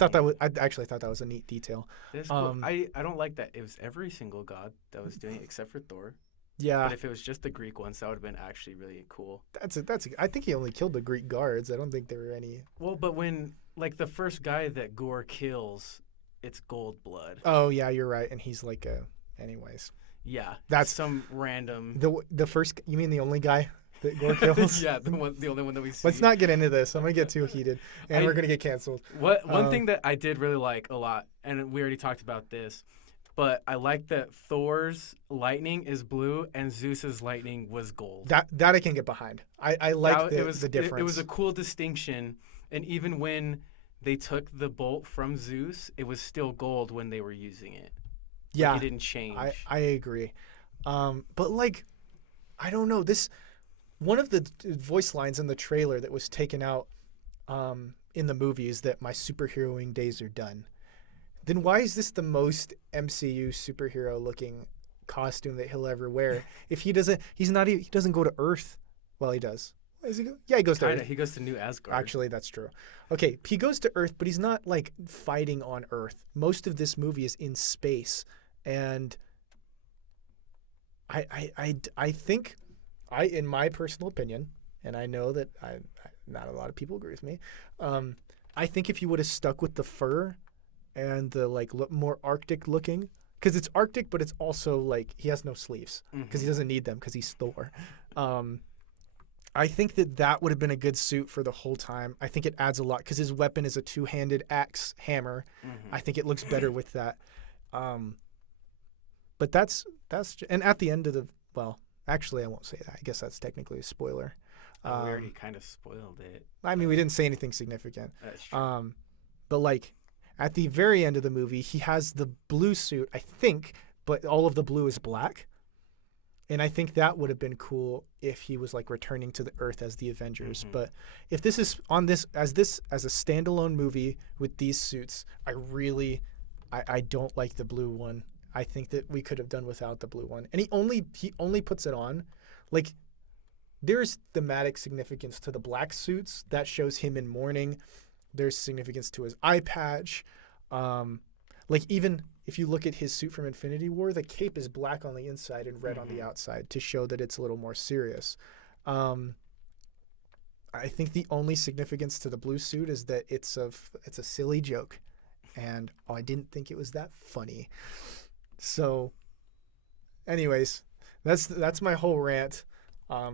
actually thought that was a neat detail. That's cool. I don't like that it was every single god that was doing it except for Thor. Yeah. But if it was just the Greek ones, that would have been actually really cool. I think he only killed the Greek guards. I don't think there were any. Well, but when like the first guy that Gore kills, it's gold blood. Oh yeah, you're right. And he's like anyways. Yeah. That's some random. The first. You mean the only guy that Gore kills? Yeah, the only one that we see. Let's not get into this. I'm gonna get too heated, and we're gonna get canceled. One thing that I did really like a lot, and we already talked about this. But I like that Thor's lightning is blue and Zeus's lightning was gold. That I can get behind. I like the difference. It was a cool distinction. And even when they took the bolt from Zeus, it was still gold when they were using it. Yeah. Like it didn't change. I agree. But like, I don't know. One of the voice lines in the trailer that was taken out in the movie is that my superheroing days are done. Then why is this the most MCU superhero looking costume that he'll ever wear? If he doesn't go to Earth. Well, he does. Where does he go? Yeah, he goes to Earth. He goes to New Asgard. Actually, that's true. Okay, he goes to Earth, but he's not like fighting on Earth. Most of this movie is in space, and I think, in my personal opinion, and I know that not a lot of people agree with me. I think if you would have stuck with the fur and the like more Arctic looking, because it's Arctic, but it's also like he has no sleeves because he doesn't need them because he's Thor. I think that would have been a good suit for the whole time. I think it adds a lot because his weapon is a two-handed axe hammer. I think it looks better with that. But that's and at the end of actually I won't say that. I guess that's technically a spoiler. We already kind of spoiled it. I mean, we didn't say anything significant. That's true. But like at the very end of the movie, he has the blue suit, I think, but all of the blue is black. And I think that would have been cool if he was like returning to the Earth as the Avengers. But if this is as a standalone movie with these suits, I don't like the blue one. I think that we could have done without the blue one. And he only puts it on, like there's thematic significance to the black suits that shows him in mourning. There's significance to his eye patch. Like even if you look at his suit from Infinity War, the cape is black on the inside and red on the outside to show that it's a little more serious. I think the only significance to the blue suit is that it's a silly joke, and I didn't think it was that funny. So, anyways, that's my whole rant.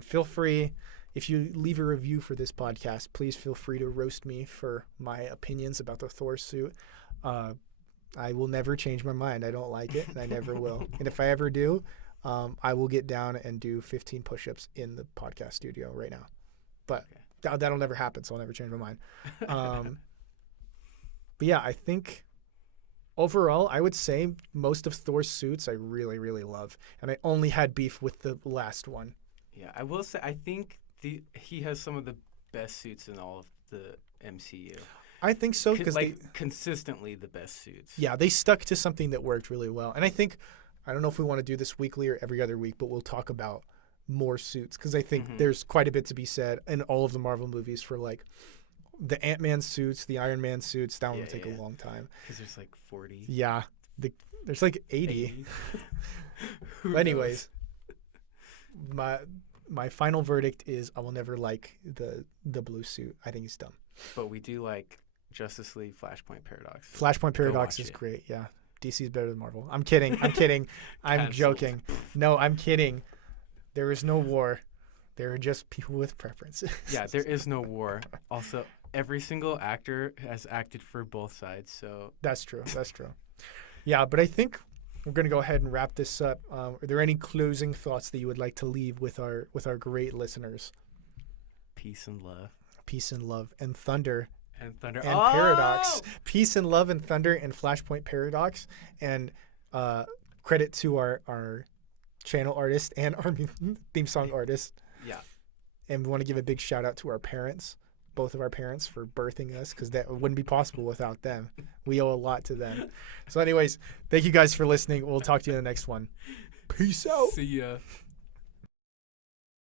Feel free. If you leave a review for this podcast, please feel free to roast me for my opinions about the Thor suit. I will never change my mind. I don't like it, and I never will. And if I ever do, I will get down and do 15 push-ups in the podcast studio right now. But that'll never happen, so I'll never change my mind. But yeah, I think overall, I would say most of Thor's suits I really, really love, and I only had beef with the last one. Yeah, I will say I think he has some of the best suits in all of the MCU. I think so because Consistently the best suits. yeah, they stuck to something that worked really well. And I think, I don't know if we want to do this weekly or every other week, but we'll talk about more suits because I think there's quite a bit to be said in all of the Marvel movies for like the Ant-Man suits, the Iron Man suits. That one will take a long time. Because there's like 40. Yeah, there's like 80. Anyways, my final verdict is I will never like the blue suit. I think he's dumb. But we do like Justice League Flashpoint Paradox. Flashpoint Paradox is great. Yeah. DC is better than Marvel. I'm kidding. I'm kidding. I'm joking. No, I'm kidding. There is no war. There are just people with preferences. Yeah, there is no war. Also, every single actor has acted for both sides, so That's true. That's true. Yeah, but I think we're going to go ahead and wrap this up. Are there any closing thoughts that you would like to leave with our great listeners? peace and love. Peace and love and thunder. And Thunder. And Paradox. Peace and love and thunder and Flashpoint Paradox. And credit to our channel artist and our theme song artist. Yeah. And we want to give a big shout out to our parents, both of our parents, for birthing us because that wouldn't be possible without them. We owe a lot to them. So anyways, thank you guys for listening. We'll talk to you in the next one. Peace out. See ya.